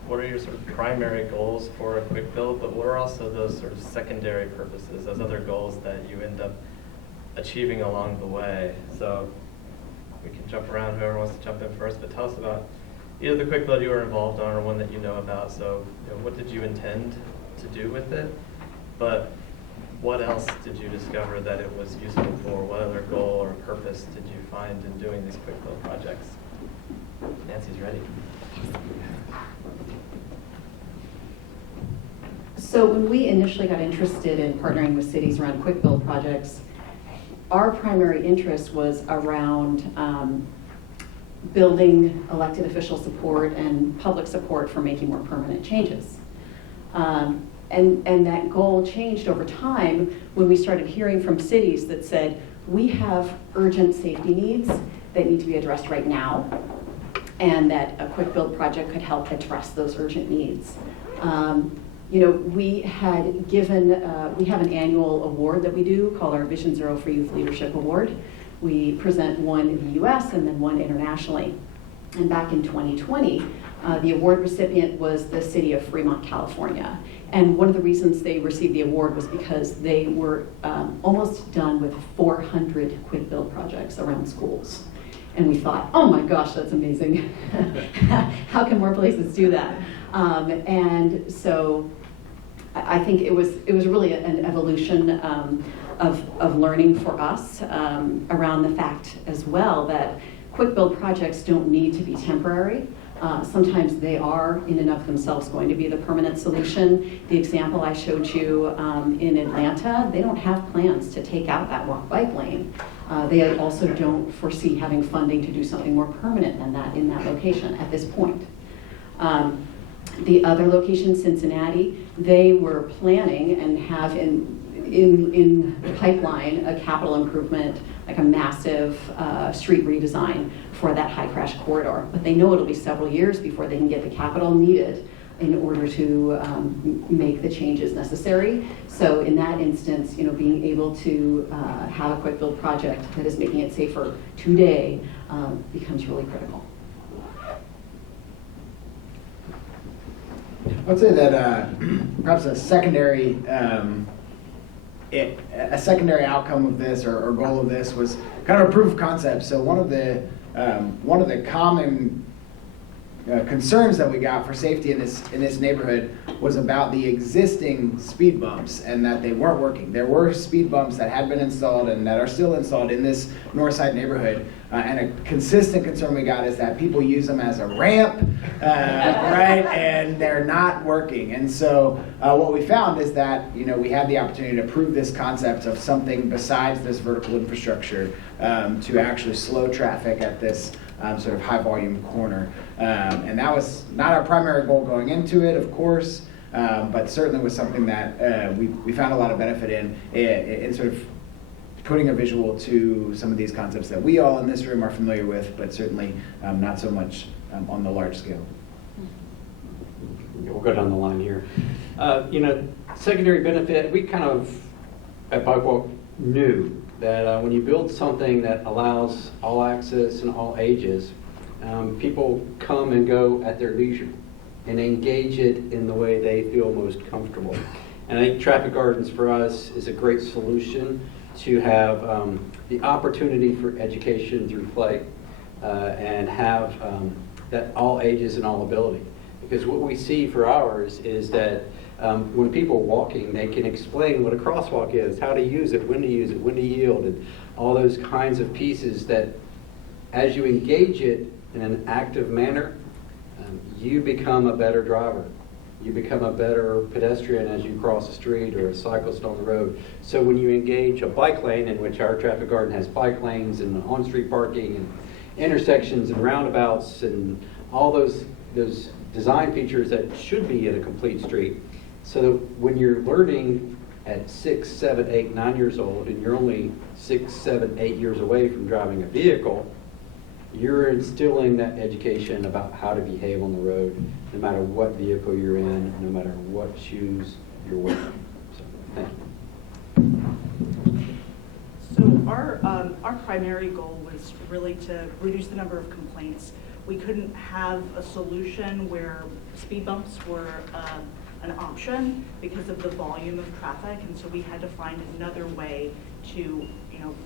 what are your sort of primary goals for a quick build, but what are also those sort of secondary purposes, those other goals that you end up achieving along the way. So we can jump around, whoever wants to jump in first, but tell us about either the quick build you were involved on or one that you know about. So what did you intend to do with it? But what else did you discover that it was useful for? What other goal or purpose did you find in doing these quick build projects? Nancy's ready. So when we initially got interested in partnering with cities around quick build projects, our primary interest was around building elected official support and public support for making more permanent changes. And that goal changed over time when we started hearing from cities that said, we have urgent safety needs that need to be addressed right now, and that a quick build project could help address those urgent needs. We had given, we have an annual award that we do called our Vision Zero for Youth Leadership Award. We present one in the US and then one internationally. And back in 2020, the award recipient was the city of Fremont, California. And one of the reasons they received the award was because they were almost done with 400 quick build projects around schools. And we thought, oh my gosh, that's amazing. How can more places do that? And so I think it was really an evolution of learning for us around the fact as well that quick build projects don't need to be temporary. Sometimes they are in and of themselves going to be the permanent solution. The example I showed you in Atlanta, they don't have plans to take out that walk-bike lane. They also don't foresee having funding to do something more permanent than that in that location at this point. The other location, Cincinnati, they were planning and have in the pipeline a capital improvement, like a massive street redesign for that high crash corridor. But they know it'll be several years before they can get the capital needed in order to make the changes necessary. So in that instance, being able to have a quick build project that is making it safer today becomes really critical. I'd say that perhaps a secondary outcome of this or goal of this was kind of a proof of concept. So one of the common concerns that we got for safety in this neighborhood was about the existing speed bumps and that they weren't working. There were speed bumps that had been installed and that are still installed in this north side neighborhood. And a consistent concern we got is that people use them as a ramp, right? And they're not working. And so what we found is that we had the opportunity to prove this concept of something besides this vertical infrastructure to actually slow traffic at this sort of high volume corner. And that was not our primary goal going into it, of course, but certainly was something that we found a lot of benefit in sort of putting a visual to some of these concepts that we all in this room are familiar with, but certainly not so much on the large scale. We'll go down the line here. Secondary benefit, we kind of, at Bikewalk, knew that when you build something that allows all access and all ages, people come and go at their leisure and engage it in the way they feel most comfortable. And I think Traffic Gardens for us is a great solution to have the opportunity for education through play and have that all ages and all ability. Because what we see for ours is that when people are walking, they can explain what a crosswalk is, how to use it, when to yield, and all those kinds of pieces that as you engage it in an active manner, you become a better driver. You become a better pedestrian as you cross the street or a cyclist on the road. So when you engage a bike lane, in which our Traffic Garden has bike lanes and on-street parking and intersections and roundabouts and all those design features that should be in a complete street, so that when you're learning at 6, 7, 8, 9 years old and you're only 6, 7, 8 years away from driving a vehicle, you're instilling that education about how to behave on the road, no matter what vehicle you're in, no matter what shoes you're wearing. So, thank you. So our primary goal was really to reduce the number of complaints. We couldn't have a solution where speed bumps were an option because of the volume of traffic, and so we had to find another way to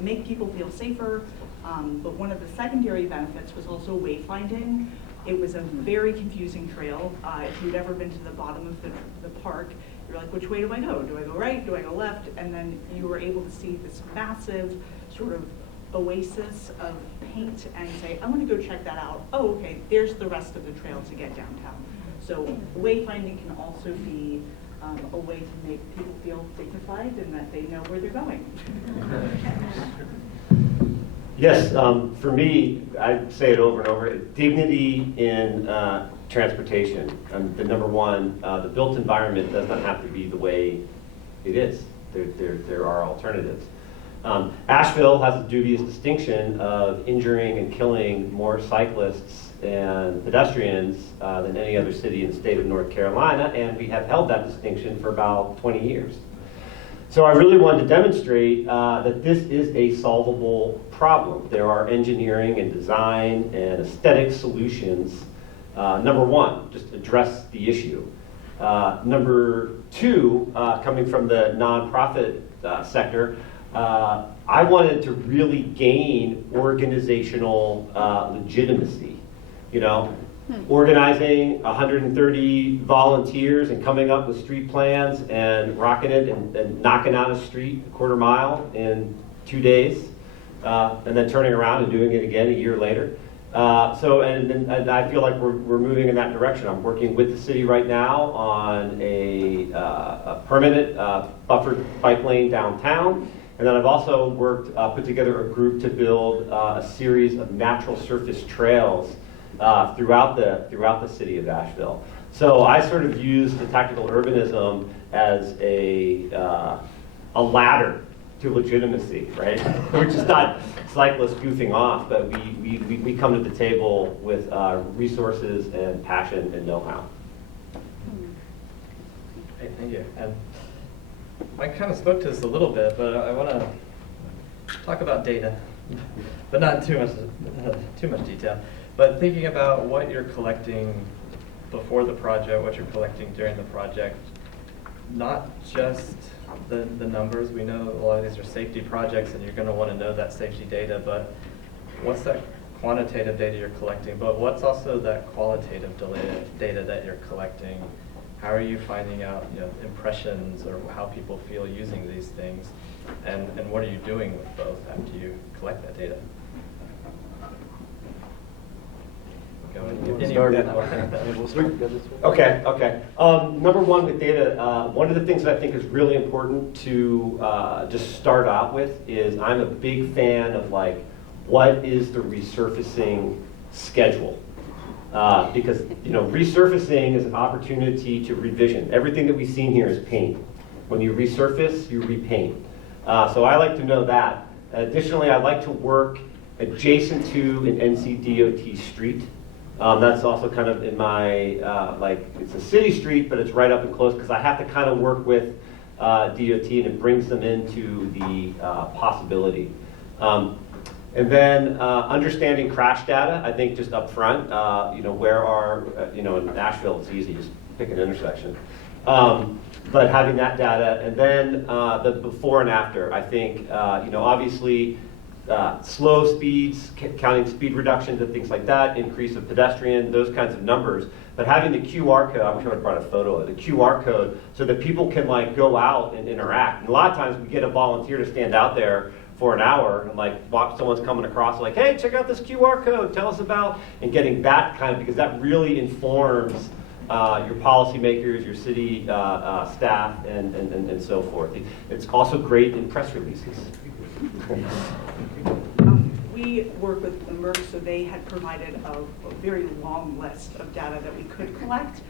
make people feel safer. But one of the secondary benefits was also wayfinding. It was a very confusing trail. If you'd ever been to the bottom of the park, you're like, which way do I go? Do I go right? Do I go left? And then you were able to see this massive sort of oasis of paint and say, I want to go check that out. Oh, okay, there's the rest of the trail to get downtown. So wayfinding can also be a way to make people feel dignified and that they know where they're going. Yes, for me, I say it over and over, dignity in transportation. The number one, the built environment does not have to be the way it is. There are alternatives. Asheville has the dubious distinction of injuring and killing more cyclists and pedestrians than any other city in the state of North Carolina, and we have held that distinction for about 20 years. So I really wanted to demonstrate that this is a solvable problem. There are engineering and design and aesthetic solutions. Number one, just address the issue. Number two, coming from the nonprofit sector, I wanted to really gain organizational legitimacy. Organizing 130 volunteers and coming up with street plans and rocking it and knocking out a street a quarter mile in 2 days, and then turning around and doing it again a year later. And I feel like we're moving in that direction. I'm working with the city right now on a permanent buffered bike lane downtown. And then I've also put together a group to build a series of natural surface trails throughout the city of Asheville. So I sort of use the tactical urbanism as a ladder to legitimacy, right? We're just not cyclists goofing off, but we come to the table with resources and passion and know-how. Great, thank you. And I kind of spoke to this a little bit, but I want to talk about data, but not too much detail. But thinking about what you're collecting before the project, what you're collecting during the project, not just the numbers. We know a lot of these are safety projects, and you're going to want to know that safety data. But what's that quantitative data you're collecting? But what's also that qualitative data that you're collecting? How are you finding out, impressions or how people feel using these things, and what are you doing with both after you collect that data? Okay. Number one with data, one of the things that I think is really important to just start out with is I'm a big fan of what is the resurfacing schedule? Because resurfacing is an opportunity to revision. Everything that we've seen here is paint. When you resurface, you repaint. So I like to know that. Additionally, I like to work adjacent to an NCDOT street. That's also kind of in my, it's a city street, but it's right up and close because I have to kind of work with DOT, and it brings them into the possibility. And then understanding crash data, I think just up front, where are, in Nashville, it's easy, just pick an intersection. But having that data, and then the before and after, I think, obviously, slow speeds, counting speed reductions and things like that, increase of pedestrian, those kinds of numbers. But having the QR code, I'm sure I brought a photo of the QR code, so that people can go out and interact. And a lot of times we get a volunteer to stand out there for an hour and watch someone's coming across hey, check out this QR code, tell us about, and getting that because that really informs your policymakers, your city staff, and so forth. It's also great in press releases. We work with Bloomberg, so they had provided a very long list of data that we could collect.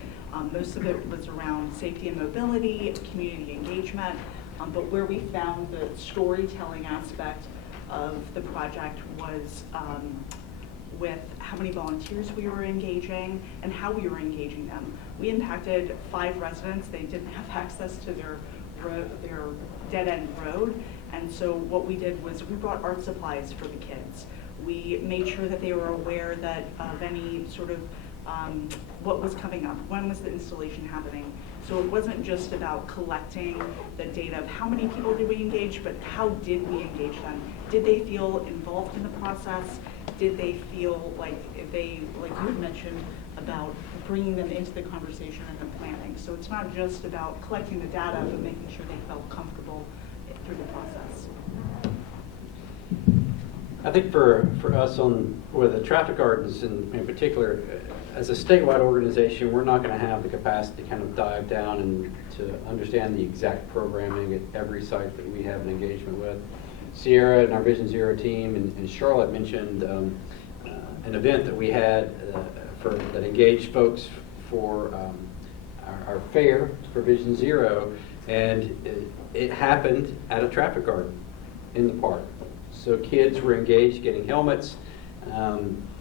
Most of it was around safety and mobility, community engagement, but where we found the storytelling aspect of the project was with how many volunteers we were engaging and how we were engaging them. We impacted 5 residents. They didn't have access to their dead-end road. And so what we did was we brought art supplies for the kids. We made sure that they were aware that of any sort of what was coming up, when was the installation happening. So it wasn't just about collecting the data of how many people did we engage, but how did we engage them? Did they feel involved in the process? Did they feel like like you had mentioned, about bringing them into the conversation and the planning? So it's not just about collecting the data, but making sure they felt comfortable through the process. I think for us with the traffic gardens in particular, as a statewide organization, we're not going to have the capacity to kind of dive down and to understand the exact programming at every site that we have an engagement with. Sierra and our Vision Zero team and Charlotte mentioned an event that we had that engaged folks for our fair for Vision Zero, and it happened at a traffic garden in the park. So kids were engaged, getting helmets,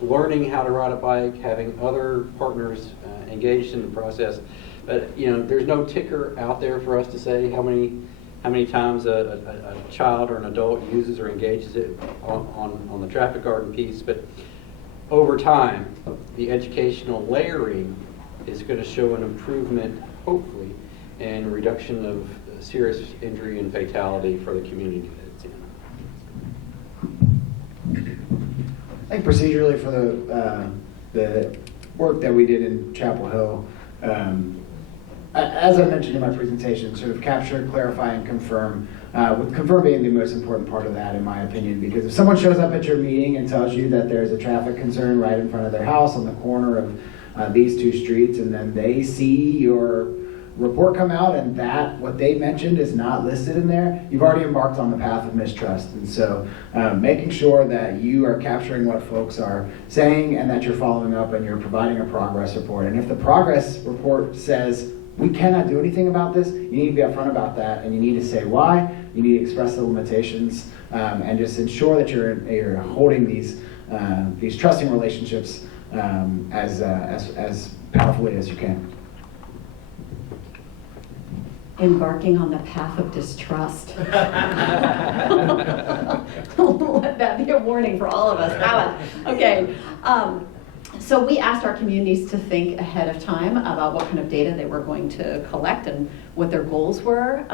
learning how to ride a bike, having other partners engaged in the process. But there's no ticker out there for us to say how many times a child or an adult uses or engages it on the traffic garden piece. But over time, the educational layering is going to show an improvement, hopefully, in reduction of serious injury and fatality for the community that it's in. I think procedurally for the work that we did in Chapel Hill, as I mentioned in my presentation, sort of capture, clarify, and confirm, with confirm being the most important part of that, in my opinion, because if someone shows up at your meeting and tells you that there's a traffic concern right in front of their house on the corner of these two streets, and then they see your report come out and that what they mentioned is not listed in there, you've already embarked on the path of mistrust. And so making sure that you are capturing what folks are saying and that you're following up and you're providing a progress report. And if the progress report says we cannot do anything about this, you need to be upfront about that, and you need to say why. You need to express the limitations, and just ensure that you're holding these trusting relationships as powerfully as you can. Embarking on the path of distrust. Let that be a warning for all of us. Okay. So we asked our communities to think ahead of time about what kind of data they were going to collect and what their goals were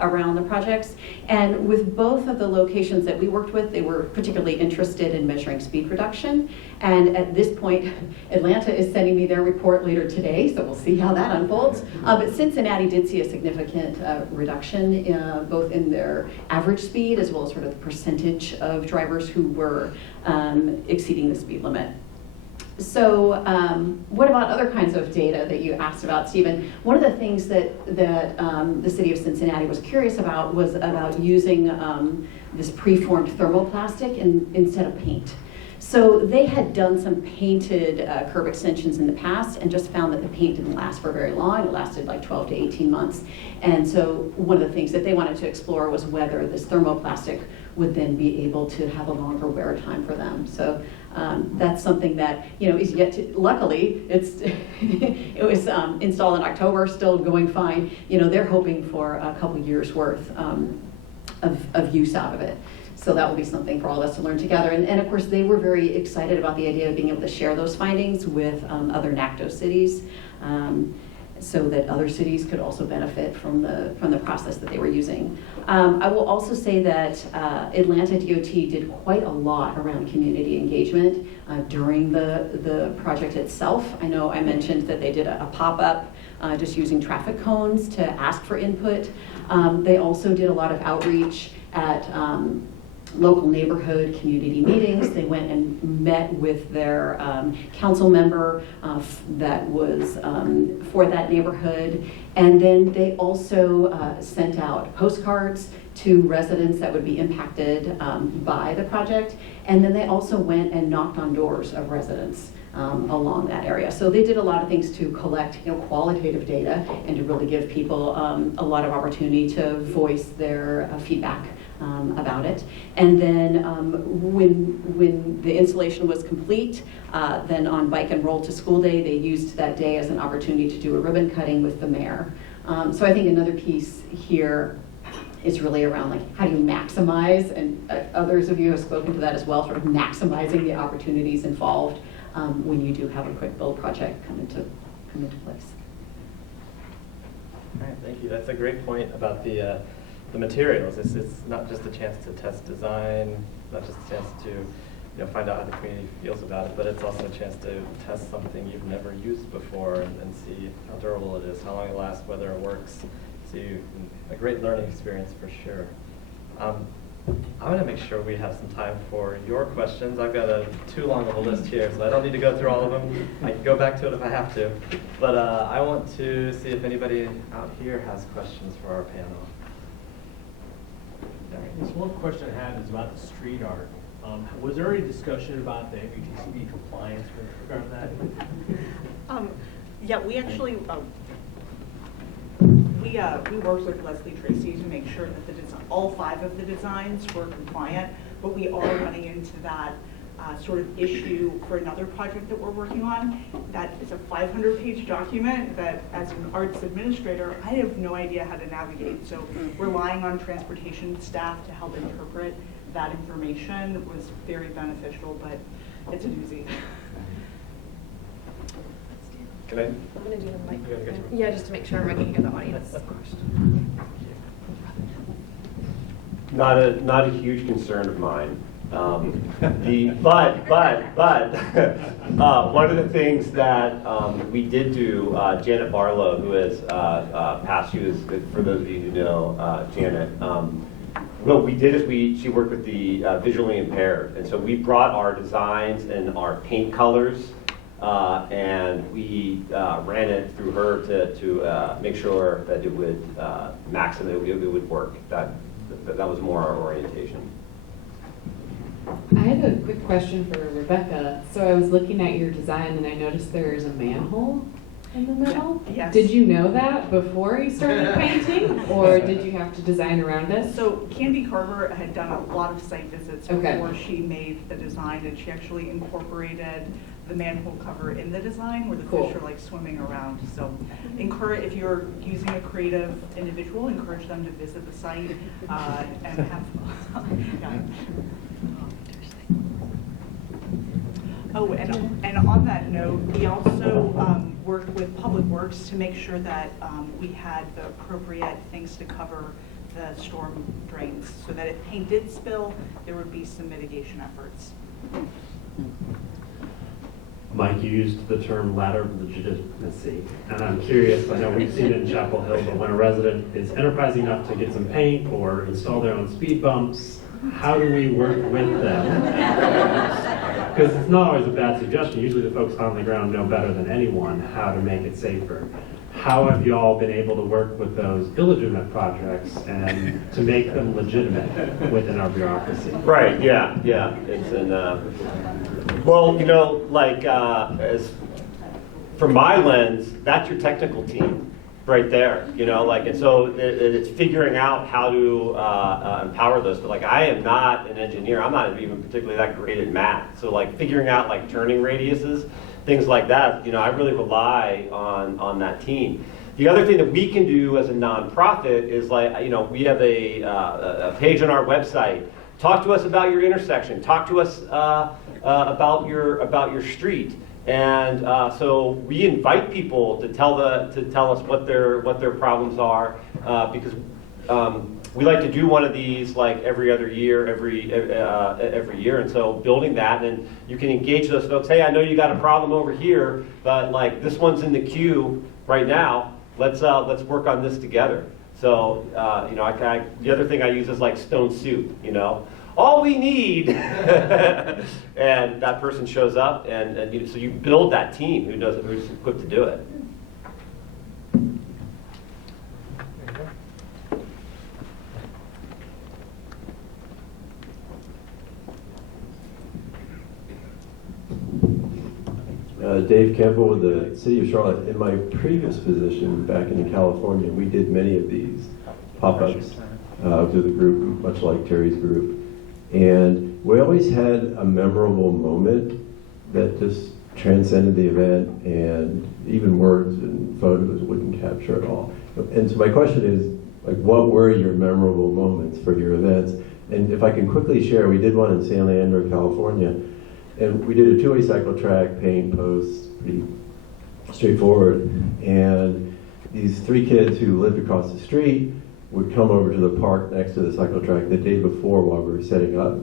around the projects. And with both of the locations that we worked with, they were particularly interested in measuring speed reduction. And at this point, Atlanta is sending me their report later today, so we'll see how that unfolds. But Cincinnati did see a significant reduction both in their average speed as well as sort of the percentage of drivers who were exceeding the speed limit. So what about other kinds of data that you asked about, Stephen? One of the things that the city of Cincinnati was curious about was about using this preformed thermoplastic instead of paint. So they had done some painted curb extensions in the past and just found that the paint didn't last for very long. It lasted like 12 to 18 months. And so one of the things that they wanted to explore was whether this thermoplastic would then be able to have a longer wear time for them. So that's something that is yet to. Luckily, it was installed in October, still going fine. They're hoping for a couple years worth of use out of it. So that will be something for all of us to learn together. And of course, they were very excited about the idea of being able to share those findings with other NACTO cities, so that other cities could also benefit from the process that they were using. I will also say that Atlanta DOT did quite a lot around community engagement during the project itself. I know I mentioned that they did a pop-up just using traffic cones to ask for input. They also did a lot of outreach at local neighborhood community meetings. They went and met with their council member that was for that neighborhood. And then they also sent out postcards to residents that would be impacted by the project. And then they also went and knocked on doors of residents along that area. So they did a lot of things to collect qualitative data and to really give people a lot of opportunity to voice their feedback about it. And then when the installation was complete, then on Bike and Roll to School Day, they used that day as an opportunity to do a ribbon cutting with the mayor. So I think another piece here is really around how do you maximize, and others of you have spoken to that as well, sort of maximizing the opportunities involved when you do have a quick build project come into place. All right, thank you. That's a great point about the materials. It's not just a chance to test design, not just a chance to find out how the community feels about it, but it's also a chance to test something you've never used before and see how durable it is, how long it lasts, whether it works. So a great learning experience for sure. I'm going to make sure we have some time for your questions. I've got too long of a list here, so I don't need to go through all of them. I can go back to it if I have to. But I want to see if anybody out here has questions for our panel. This one question I have is about the street art. Was there any discussion about the MUTCD compliance with regard to that? Yeah, we actually, we worked with Leslie Tracy to make sure that all 5 of the designs were compliant, but we are running into that sort of issue for another project that we're working on. That is a 500-page document that, as an arts administrator, I have no idea how to navigate. So relying on transportation staff to help interpret that information was very beneficial, but it's a doozy. Can I? I'm gonna do the mic. You gotta get to it. Yeah, just to make sure I can hear the audience. Not a huge concern of mine. But one of the things that we did do, Janet Barlow, who has passed, she was, for those of you who know Janet, what we did is she worked with the visually impaired, and so we brought our designs and our paint colors, and we ran it through her to make sure that it would maximum, it would work. That was more our orientation. I had a quick question for Rebecca. So I was looking at your design and I noticed there's a manhole in the middle. Yes. Did you know that before you started painting, or did you have to design around it? So Candy Carver had done a lot of site visits Okay. before she made the design, and she actually incorporated the manhole cover in the design where the Cool. fish are like swimming around. So encourage, if you're using a creative individual, encourage them to visit the site and have yeah. Oh, and on that note, we also worked with Public Works to make sure that we had the appropriate things to cover the storm drains, so that if paint did spill, there would be some mitigation efforts. Mike used the term ladder of legitimacy, and I'm curious, I know we've seen it in Chapel Hill, but when a resident is enterprising enough to get some paint or install their own speed bumps, how do we work with them? Because it's not always a bad suggestion. Usually the folks on the ground know better than anyone how to make it safer. How have you all been able to work with those illegitimate projects and to make them legitimate within our bureaucracy? Right, yeah. It's an, well, you know, like, as from my lens, that's your technical team right there, you know, like, and so it's figuring out how to empower those. But like, I am not an engineer. I'm not even particularly that great at math. So like figuring out like turning radiuses, things like that, you know, I really rely on that team. The other thing that we can do as a nonprofit is like, you know, we have a page on our website. Talk to us about your intersection. Talk to us about your street. And so we invite people to tell us what their problems are, because we like to do one of these like every other year, every year. And so building that, and you can engage those folks. Hey, I know you got a problem over here, but like this one's in the queue right now. Let's work on this together. So you know, the other thing I use is like stone soup. You know, all we need, and that person shows up, and you, so you build that team who's equipped to do it. Dave Campbell with the City of Charlotte. In my previous position back in California, we did many of these pop-ups through the group, much like Terry's group. And we always had a memorable moment that just transcended the event, and even words and photos wouldn't capture it all. And so my question is, like, what were your memorable moments for your events? And if I can quickly share, we did one in San Leandro, California, And we did a two-way cycle track, paint, posts, pretty straightforward. And these three kids who lived across the street would come over to the park next to the cycle track the day before while we were setting up.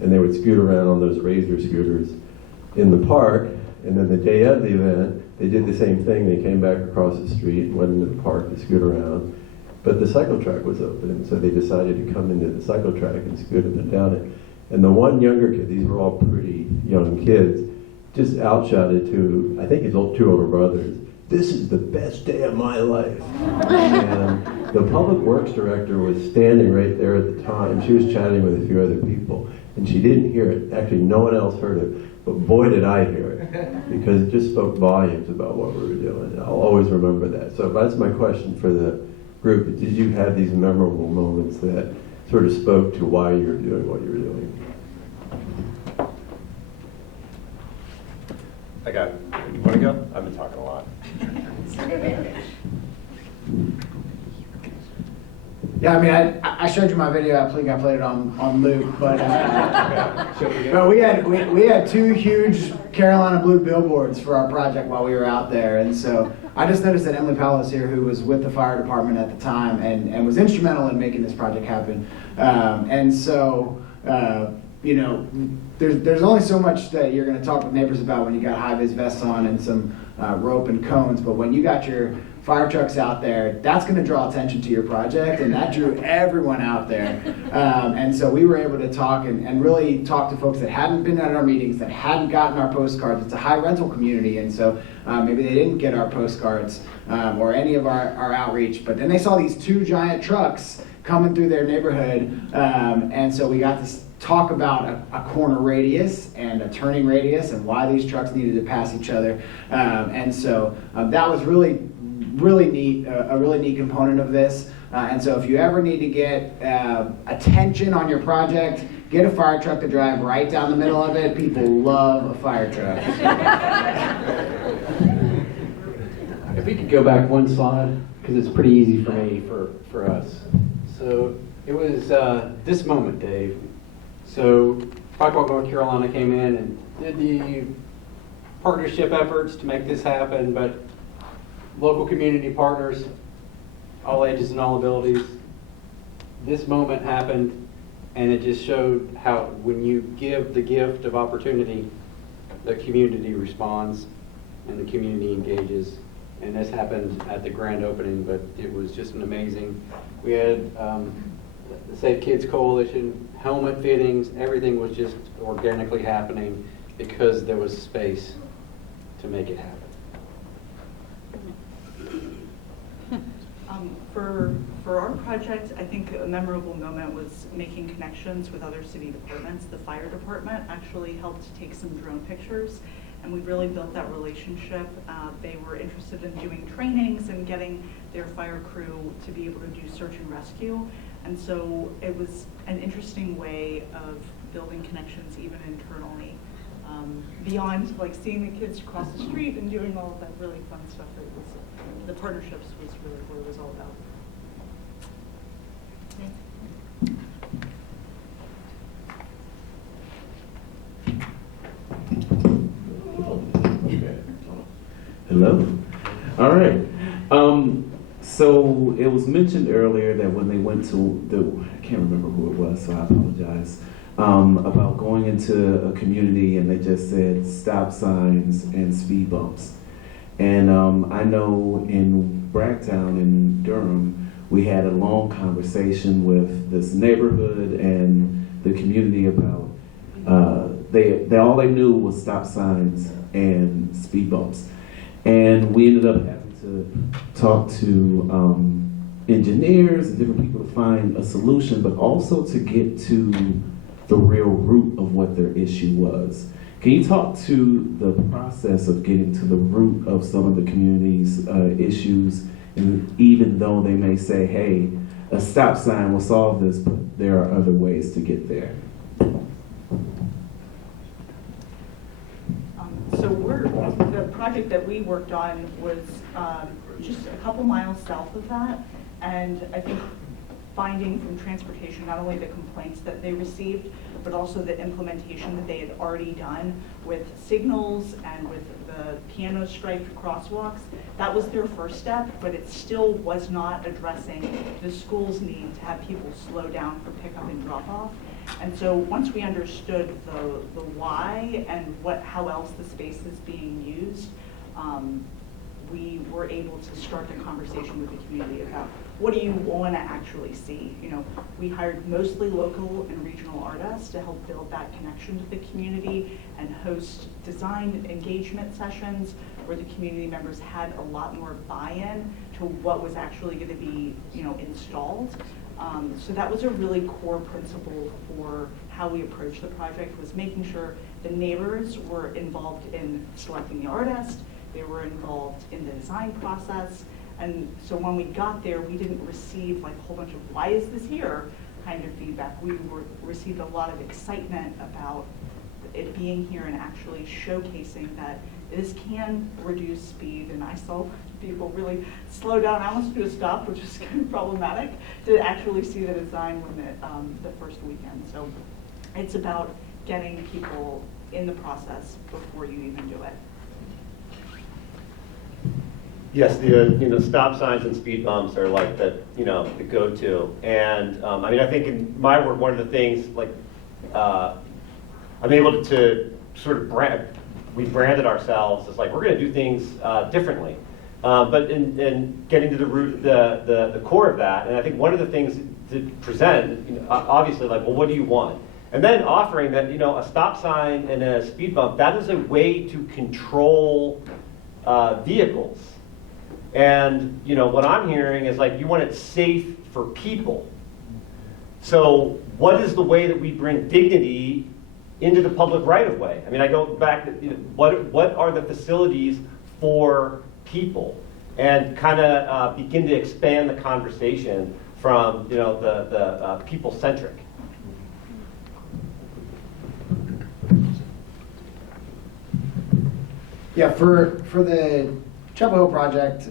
And they would scoot around on those Razor scooters in the park. And then the day of the event, they did the same thing. They came back across the street and went into the park to scoot around. But the cycle track was open, and so they decided to come into the cycle track and scoot up and down it. And the one younger kid, these were all pretty young kids, just outshouted to, I think his two older brothers, "This is the best day of my life." And the public works director was standing right there at the time. She was chatting with a few other people, and she didn't hear it. Actually, no one else heard it, but boy did I hear it, because it just spoke volumes about what we were doing. I'll always remember that. So that's my question for the group. Did you have these memorable moments that sort of spoke to why you were doing what you were doing? I got it. You want to go? I've been talking a lot. Yeah, I mean, I showed you my video. I think I played it on loop, but we had two huge Carolina Blue billboards for our project while we were out there, and so I just noticed that Emily Palos here, who was with the fire department at the time and was instrumental in making this project happen, and so you know, there's only so much that you're going to talk with neighbors about when you got high-vis vests on and some rope and cones, but when you got your fire trucks out there, that's going to draw attention to your project, and that drew everyone out there. And so we were able to talk and really talk to folks that hadn't been at our meetings, that hadn't gotten our postcards. It's a high rental community, and so maybe they didn't get our postcards or any of our outreach, but then they saw these two giant trucks coming through their neighborhood, and so we got to talk about a corner radius and a turning radius and why these trucks needed to pass each other. And so that was really neat, a really neat component of this. And so if you ever need to get attention on your project, get a fire truck to drive right down the middle of it. People love a fire truck. If we could go back one slide, because it's pretty easy for me, for us. So it was this moment, Dave. So Bike-Walk North Carolina came in and did the partnership efforts to make this happen, but local community partners, all ages and all abilities. This moment happened, and it just showed how when you give the gift of opportunity, the community responds and the community engages. And this happened at the grand opening, but it was just an amazing. We had the Safe Kids Coalition, helmet fittings, everything was just organically happening because there was space to make it happen. For our project, I think a memorable moment was making connections with other city departments. The fire department actually helped take some drone pictures, and we really built that relationship. They were interested in doing trainings and getting their fire crew to be able to do search and rescue. And so it was an interesting way of building connections even internally, beyond like seeing the kids across the street and doing all of that really fun stuff. That was, the partnerships was really what it was all about. Hello. All right. So it was mentioned earlier that when they went to I can't remember who it was, so I apologize, about going into a community and they just said stop signs and speed bumps. And I know in Bracktown in Durham, we had a long conversation with this neighborhood and the community about they all they knew was stop signs and speed bumps. And we ended up having to talk to engineers and different people to find a solution, but also to get to the real root of what their issue was. Can you talk to the process of getting to the root of some of the community's issues, and even though they may say, hey, a stop sign will solve this, but there are other ways to get there? So the project that we worked on was just a couple miles south of that, and I think finding from transportation not only the complaints that they received, but also the implementation that they had already done with signals and with the piano striped crosswalks. That was their first step, but it still was not addressing the school's need to have people slow down for pickup and drop off. And so once we understood the why and how else the space is being used, we were able to start the conversation with the community about what do you want to actually see. You know, we hired mostly local and regional artists to help build that connection to the community and host design engagement sessions where the community members had a lot more buy-in to what was actually going to be, you know, installed. So that was a really core principle for how we approached the project, was making sure the neighbors were involved in selecting the artist, they were involved in the design process, and so when we got there, we didn't receive like a whole bunch of why is this here kind of feedback. We received a lot of excitement about it being here and actually showcasing that this can reduce speed, and I saw people really slow down. I almost do a stop, which is kind of problematic, to actually see the design limit the first weekend. So it's about getting people in the process before you even do it. Yes, the stop signs and speed bumps are like the go-to, and I mean I think in my work one of the things like I'm able to sort of we branded ourselves as like we're going to do things differently, but in getting to the root, the core of that, and I think one of the things to present, obviously like, well, what do you want? And then offering that, a stop sign and a speed bump, that is a way to control vehicles. And, what I'm hearing is like, you want it safe for people. So what is the way that we bring dignity into the public right-of-way? I mean, I go back to, what are the facilities for people? And kind of begin to expand the conversation from, the people-centric. Yeah, for the Chapel Hill project,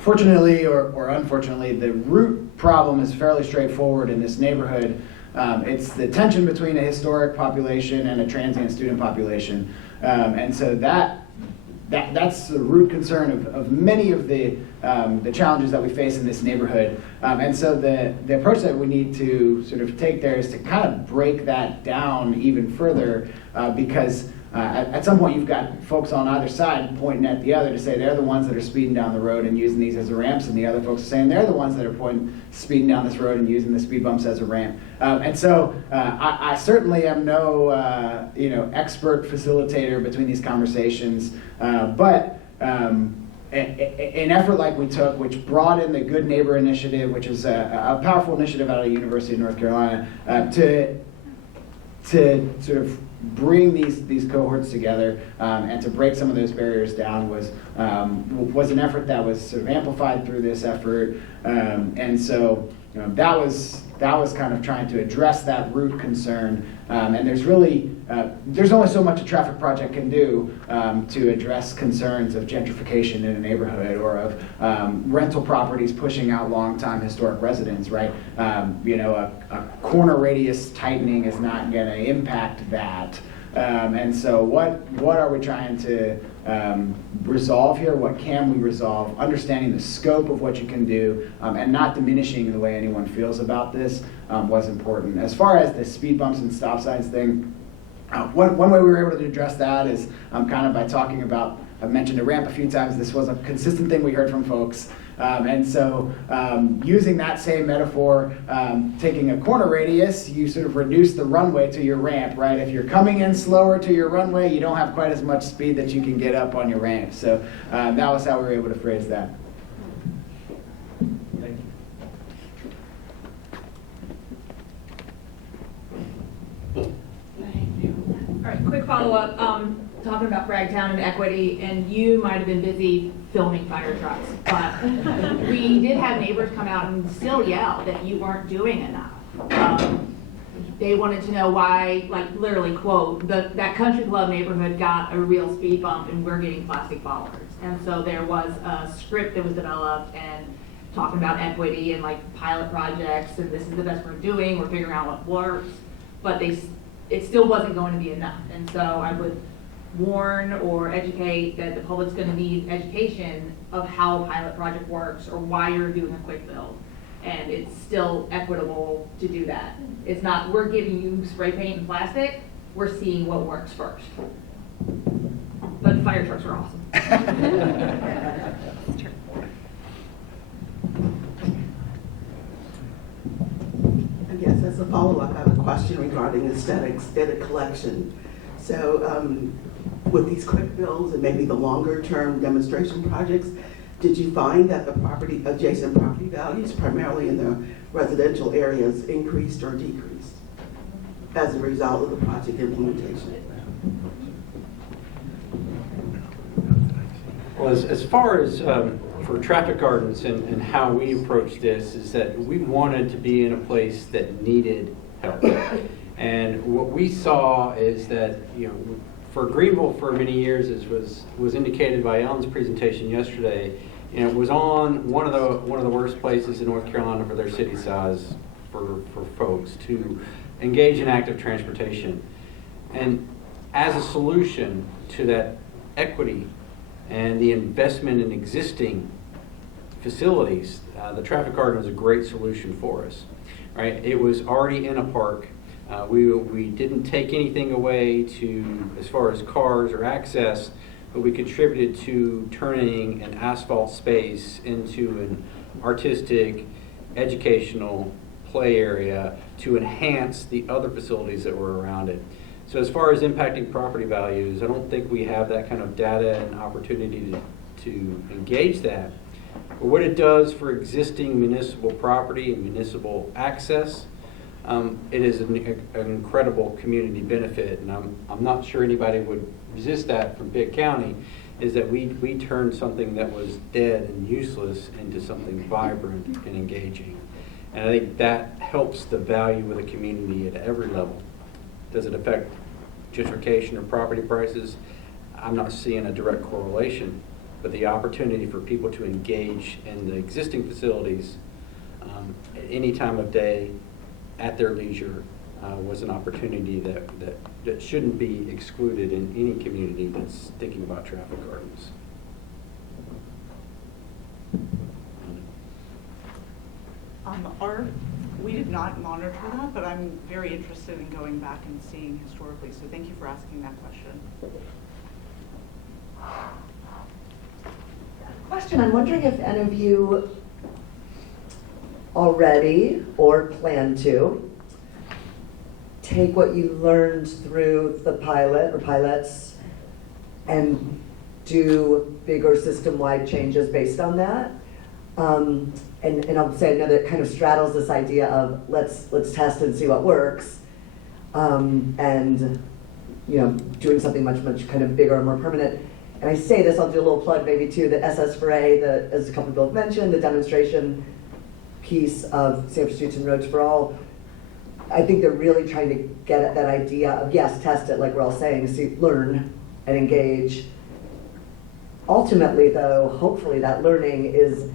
fortunately or unfortunately, the root problem is fairly straightforward in this neighborhood. It's the tension between a historic population and a transient student population. And so that's the root concern of many of the challenges that we face in this neighborhood. And so the approach that we need to sort of take there is to kind of break that down even further, because at some point you've got folks on either side pointing at the other to say they're the ones that are speeding down the road and using these as a ramps, and the other folks are saying they're the ones that are speeding down this road and using the speed bumps as a ramp. And so I certainly am no expert facilitator between these conversations, but an effort like we took, which brought in the Good Neighbor Initiative, which is a powerful initiative out of the University of North Carolina, to sort of bring these cohorts together and to break some of those barriers down was an effort that was sort of amplified through this effort, and so that was kind of trying to address that root concern. And there's only so much a traffic project can do to address concerns of gentrification in a neighborhood or of rental properties pushing out long-time historic residents, right? A corner radius tightening is not going to impact that. And so what are we trying to resolve here? What can we resolve? Understanding the scope of what you can do and not diminishing the way anyone feels about this was important. As far as the speed bumps and stop signs thing, one way we were able to address that is kind of by talking about, I've mentioned a ramp a few times. This was a consistent thing we heard from folks. And so using that same metaphor, taking a corner radius, you sort of reduce the runway to your ramp, right? If you're coming in slower to your runway, you don't have quite as much speed that you can get up on your ramp. So that was how we were able to phrase that. Thank you. All right, quick follow-up. Talking about Bragtown and equity, and you might have been busy filming fire trucks, but we did have neighbors come out and still yell that you weren't doing enough. They wanted to know why, like literally quote, that country club neighborhood got a real speed bump and we're getting plastic bollards. And so there was a script that was developed and talking about equity and like pilot projects, and this is the best we're doing, we're figuring out what works. but it still wasn't going to be enough. And so I would warn or educate that the public's going to need education of how a pilot project works or why you're doing a quick build. And it's still equitable to do that. It's not, we're giving you spray paint and plastic, we're seeing what works first. But fire trucks are awesome. I guess as a follow-up, I have a question regarding aesthetic collection. So with these quick builds and maybe the longer-term demonstration projects, did you find that the adjacent property values, primarily in the residential areas, increased or decreased as a result of the project implementation? Well, as far as for traffic gardens and how we approach this is that we wanted to be in a place that needed help. And what we saw is that, for Greenville for many years, as was indicated by Ellen's presentation yesterday, it was on one of the worst places in North Carolina for their city size for folks to engage in active transportation. And as a solution to that equity and the investment in existing facilities, the traffic garden was a great solution for us. Right? It was already in a park. We didn't take anything away as far as cars or access, but we contributed to turning an asphalt space into an artistic, educational play area to enhance the other facilities that were around it. So as far as impacting property values, I don't think we have that kind of data and opportunity to engage that. But what it does for existing municipal property and municipal access, it is an incredible community benefit, and I'm not sure anybody would resist that from Pitt County, is that we turned something that was dead and useless into something vibrant and engaging. And I think that helps the value of the community at every level. Does it affect gentrification or property prices? I'm not seeing a direct correlation, but the opportunity for people to engage in the existing facilities at any time of day, at their leisure, was an opportunity that shouldn't be excluded in any community that's thinking about traffic gardens. We did not monitor that, but I'm very interested in going back and seeing historically, so thank you for asking that question. Question, I'm wondering if any of you already or plan to take what you learned through the pilot or pilots and do bigger system-wide changes based on that. And I'll say another kind of straddles this idea of let's test and see what works, and doing something much kind of bigger and more permanent. And I say this, I'll do a little plug maybe too, the SS4A, as a couple people have mentioned, the demonstration piece of Safer Streets and Roads for All. I think they're really trying to get at that idea of, yes, test it like we're all saying, see, learn and engage. Ultimately though, hopefully that learning is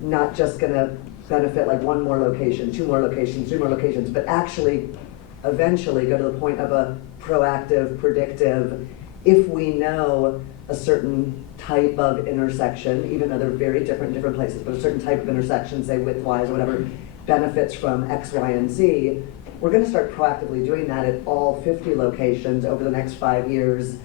not just going to benefit like one more location, two more locations, three more locations, but actually eventually go to the point of a proactive, predictive, if we know a certain type of intersection, even though they're very different places, but a certain type of intersection, say width-wise or whatever, benefits from X, Y, and Z, we're going to start proactively doing that at all 50 locations over the next 5 years,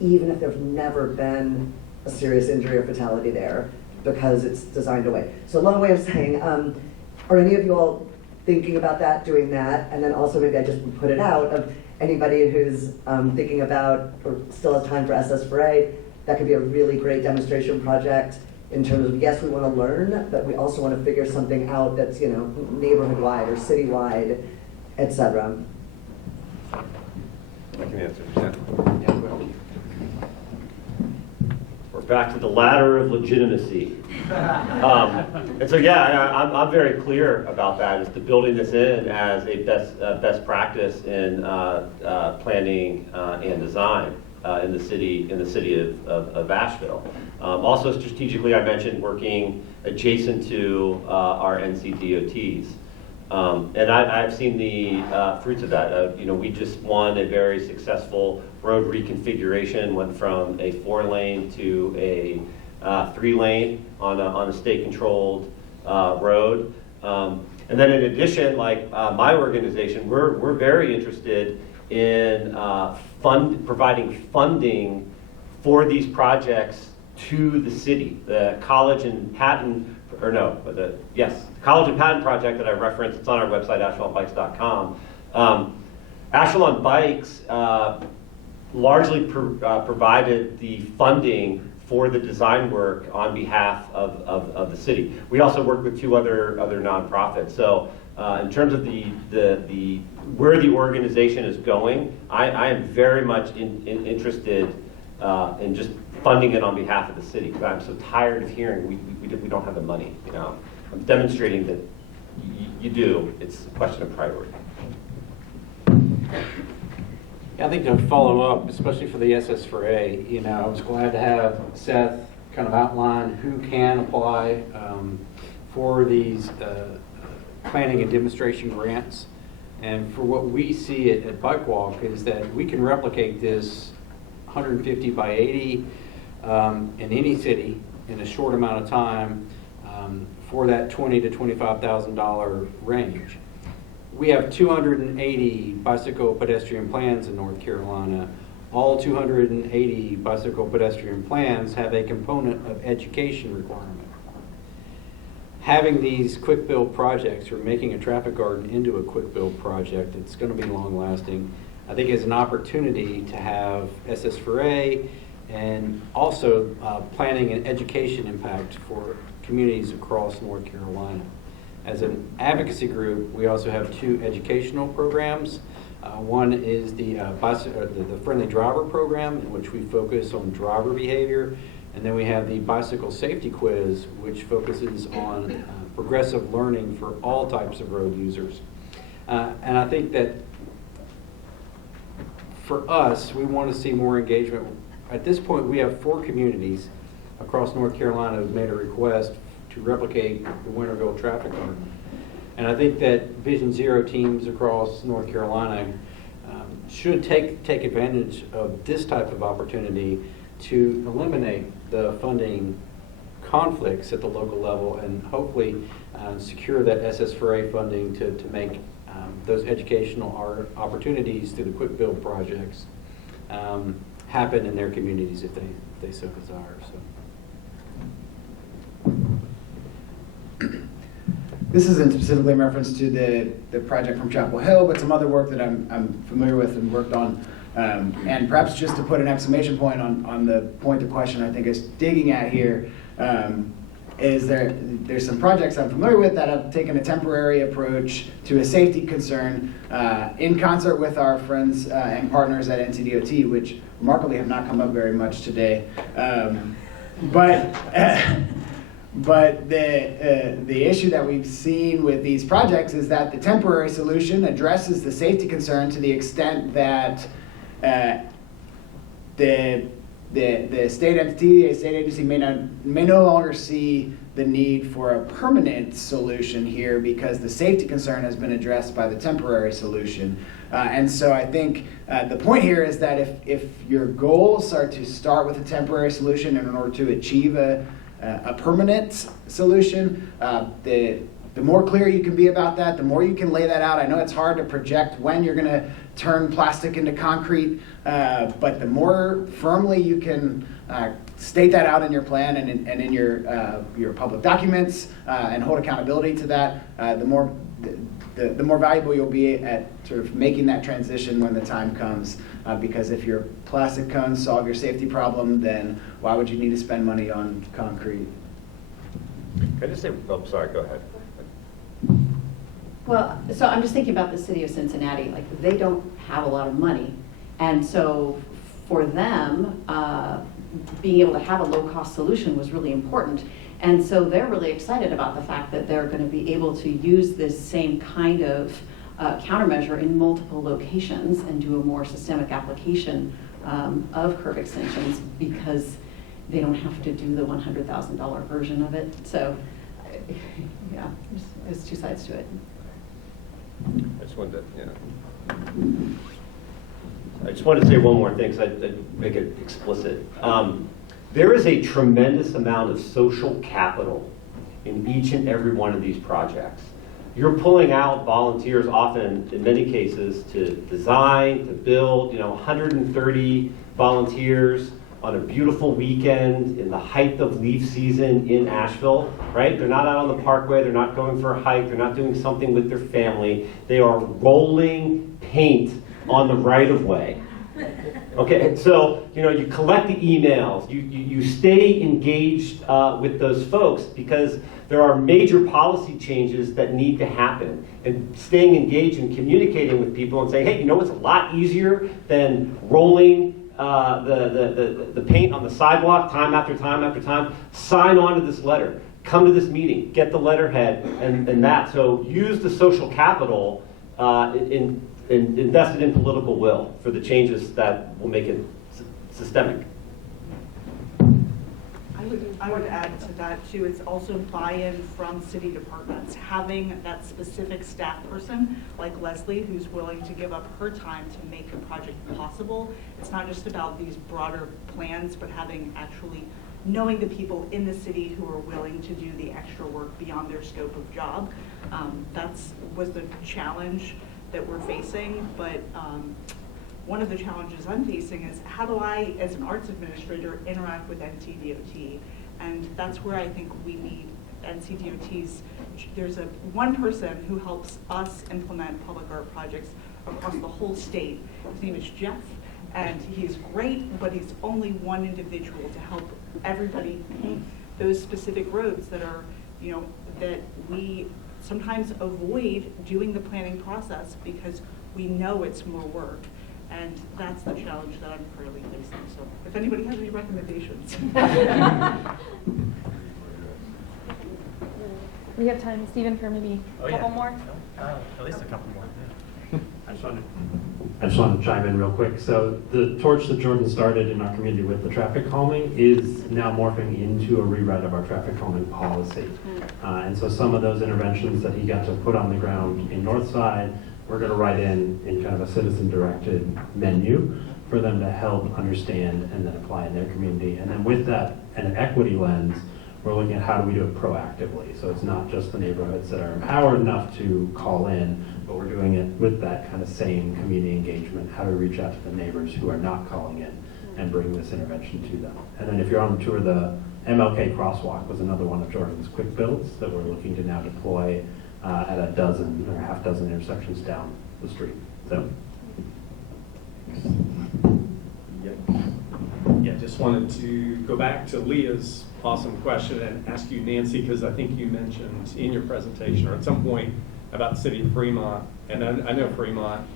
even if there's never been a serious injury or fatality there, because it's designed away. So a long way of saying, are any of you all thinking about that, doing that? And then also maybe I just put it out of anybody who's thinking about or still has time for SS4A, that could be a really great demonstration project in terms of, yes, we want to learn, but we also want to figure something out that's, neighborhood-wide or city-wide, et cetera. I can answer. We're back to the ladder of legitimacy. And so, I'm very clear about that, is to building this in as a best practice in planning and design in the city of Asheville. Also strategically, I mentioned working adjacent to our NCDOTs. And I've seen the fruits of that. We just won a very successful road reconfiguration, went from a 4-lane to a 3-lane on a state-controlled road. And then in addition, like my organization, we're very interested in providing funding for these projects to the city. The College and Patent, the College and Patent project that I referenced, it's on our website, AchelonBikes.com. Achelon Bikes largely provided the funding for the design work on behalf of the city. We also work with 2 other nonprofits. So in terms of the where the organization is going, I am very much interested in just funding it on behalf of the city. Because I'm so tired of hearing we don't have the money. I'm demonstrating that you do. It's a question of priority. I think to follow up, especially for the SS4A, I was glad to have Seth kind of outline who can apply for these planning and demonstration grants. And for what we see at Bike Walk is that we can replicate this 150 by 80 in any city in a short amount of time for that $20,000 to $25,000 range. We have 280 bicycle pedestrian plans in North Carolina. All 280 bicycle pedestrian plans have a component of education requirement. Having these quick build projects or making a traffic garden into a quick build project that's going to be long lasting, I think is an opportunity to have SS4A and also planning and education impact for communities across North Carolina. As an advocacy group, we also have 2 educational programs. One is the Friendly Driver Program, in which we focus on driver behavior. And then we have the Bicycle Safety Quiz, which focuses on progressive learning for all types of road users. And I think that for us, we want to see more engagement. At this point, we have 4 communities across North Carolina who've made a request to replicate the Winterville traffic garden. And I think that Vision Zero teams across North Carolina should take advantage of this type of opportunity to eliminate the funding conflicts at the local level and hopefully secure that SS4A funding to make those educational opportunities through the quick build projects happen in their communities if they so desire. This isn't specifically in reference to the project from Chapel Hill, but some other work that I'm familiar with and worked on. And perhaps just to put an exclamation point on the point the question I think is digging at here, is there's some projects I'm familiar with that have taken a temporary approach to a safety concern in concert with our friends and partners at NCDOT, which remarkably have not come up very much today. But the issue that we've seen with these projects is that the temporary solution addresses the safety concern to the extent that the state entity, a state agency may no longer see the need for a permanent solution here because the safety concern has been addressed by the temporary solution. And so I think the point here is that if your goals are to start with a temporary solution in order to achieve a permanent solution, the more clear you can be about that, the more you can lay that out. I know it's hard to project when you're going to turn plastic into concrete, but the more firmly you can state that out in your plan and in your public documents and hold accountability to that, the more valuable you'll be at sort of making that transition when the time comes. Because if your plastic cones solve your safety problem, then why would you need to spend money on concrete? Can I just say, sorry, go ahead. Well, so I'm just thinking about the city of Cincinnati. Like, they don't have a lot of money. And so for them, being able to have a low-cost solution was really important. And so they're really excited about the fact that they're going to be able to use this same kind of countermeasure in multiple locations and do a more systemic application of curb extensions because they don't have to do the $100,000 version of it. So, yeah, there's 2 sides to it. I just wanted to, I just wanted to say one more thing, because I'd make it explicit. There is a tremendous amount of social capital in each and every one of these projects. You're pulling out volunteers often, in many cases, to design, to build, 130 volunteers on a beautiful weekend in the height of leaf season in Asheville, right? They're not out on the parkway, they're not going for a hike, they're not doing something with their family. They are rolling paint on the right-of-way. Okay, so, you collect the emails, you stay engaged with those folks because there are major policy changes that need to happen. And staying engaged and communicating with people and saying, hey, it's a lot easier than rolling the paint on the sidewalk time after time after time. Sign on to this letter. Come to this meeting. Get the letterhead and that. So use the social capital invested in political will for the changes that will make it systemic. I would add to that too, it's also buy-in from city departments. Having that specific staff person like Leslie who's willing to give up her time to make the project possible. It's not just about these broader plans, but having knowing the people in the city who are willing to do the extra work beyond their scope of job. Was the challenge that we're facing, but one of the challenges I'm facing is how do I, as an arts administrator, interact with NCDOT? And that's where I think we need NCDOT's, there's one person who helps us implement public art projects across the whole state. His name is Jeff, and he's great, but he's only one individual to help everybody paint those specific roads that are, that we sometimes avoid doing the planning process because we know it's more work. And that's the challenge that I'm currently facing. So if anybody has any recommendations. We have time, Stephen, for maybe a couple more? At least a couple more. I just want to chime in real quick. So the torch that Jordan started in our community with the traffic calming is now morphing into a rewrite of our traffic calming policy. And so some of those interventions that he got to put on the ground in Northside, we're going to write in kind of a citizen-directed menu for them to help understand and then apply in their community. And then with that, an equity lens, we're looking at how do we do it proactively. So it's not just the neighborhoods that are empowered enough to call in, but we're doing it with that kind of same community engagement. How do we reach out to the neighbors who are not calling in and bring this intervention to them? And then if you're on the tour, the MLK Crosswalk was another one of Jordan's quick builds that we're looking to now deploy at a dozen or half dozen intersections down the street. So. Yeah, just wanted to go back to Leah's awesome question and ask you, Nancy, because I think you mentioned in your presentation or at some point about the city of Fremont, and I know Fremont,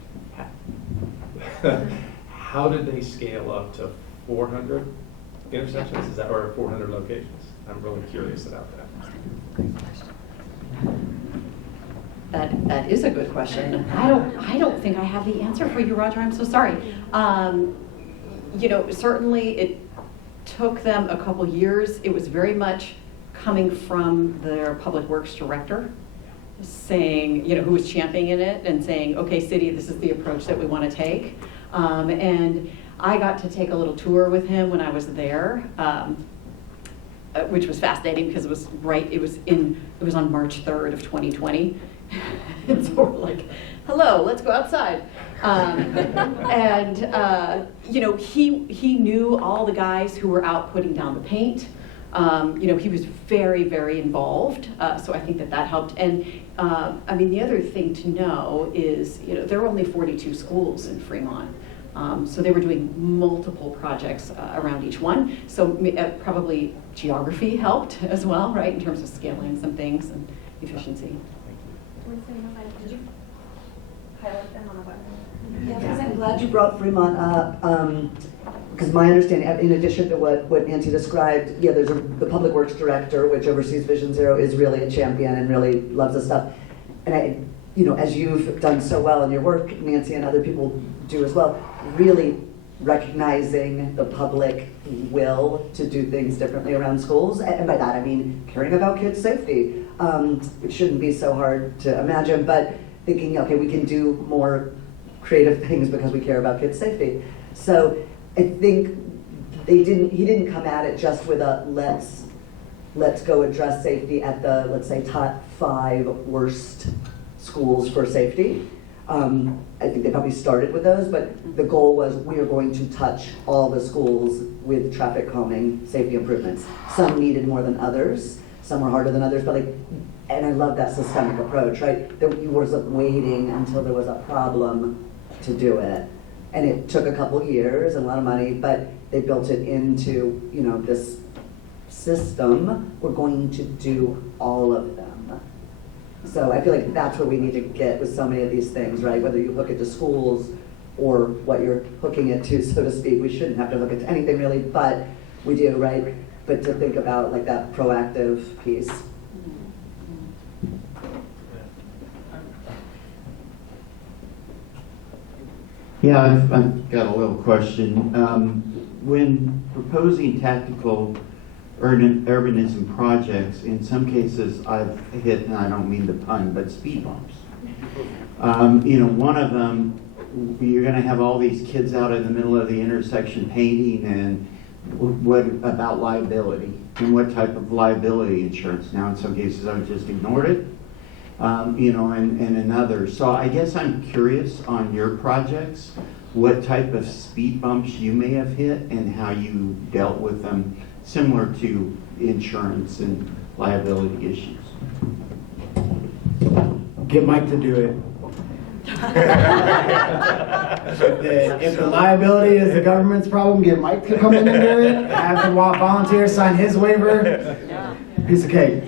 how did they scale up to 400 intersections? Is that, or 400 locations? I'm really curious about that. Great question. That is a good question. I don't think I have the answer for you, Roger. I'm so sorry. Certainly it took them a couple years. It was very much coming from their public works director saying, who was championing it and saying, okay, city, this is the approach that we want to take. And I got to take a little tour with him when I was there, which was fascinating because it was on March 3rd of 2020. And so we're like, hello, let's go outside. He knew all the guys who were out putting down the paint. He was very, very involved. So I think that helped. And the other thing to know is, there were only 42 schools in Fremont. So they were doing multiple projects around each one. So probably geography helped as well, right, in terms of scaling some things and efficiency. Did you highlight them on the button? Yeah, because I'm glad you brought Fremont up, because my understanding, in addition to what Nancy described, there's the Public Works Director, which oversees Vision Zero, is really a champion and really loves this stuff. And as you've done so well in your work, Nancy, and other people do as well, really recognizing the public will to do things differently around schools. And by that I mean caring about kids' safety, which shouldn't be so hard to imagine, but thinking, okay, we can do more creative things because we care about kids' safety. So I think he didn't come at it just with a let's go address safety at the, let's say, top 5 worst schools for safety. I think they probably started with those, but the goal was we are going to touch all the schools with traffic calming safety improvements. Some needed more than others, some were harder than others, but and I love that systemic approach, right? That you wasn't waiting until there was a problem to do it. And it took a couple years and a lot of money, but they built it into, this system. We're going to do all of them. So I feel like that's where we need to get with so many of these things, right? Whether you hook it to schools or what you're hooking it to, so to speak. We shouldn't have to hook it to anything really, but we do, right? But to think about like that proactive piece. Yeah, I've got a little question. When proposing tactical urbanism projects, in some cases I've hit, and I don't mean the pun, but speed bumps. One of them, you're going to have all these kids out in the middle of the intersection painting, and what about liability? And what type of liability insurance? Now, in some cases I've just ignored it, and in others. So I guess I'm curious on your projects, what type of speed bumps you may have hit and how you dealt with them, similar to insurance and liability issues. Get Mike to do it. If the liability is the government's problem, get Mike to come in and do it. Have the volunteer sign his waiver. Piece of cake.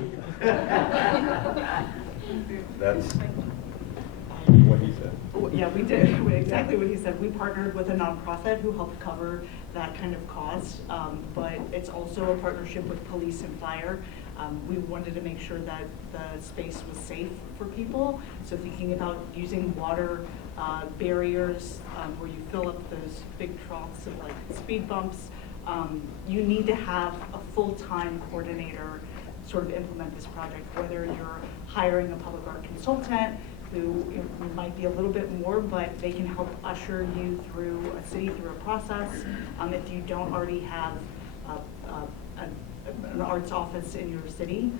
That's what he said. Yeah, we did exactly what he said. We partnered with a nonprofit who helped cover that kind of cost, but it's also a partnership with police and fire. We wanted to make sure that the space was safe for people. So thinking about using water barriers where you fill up those big troughs of like speed bumps, you need to have a full-time coordinator sort of implement this project, whether you're hiring a public art consultant who might be a little bit more, but they can help usher you through a city through a process. If you don't already have an arts office in your city,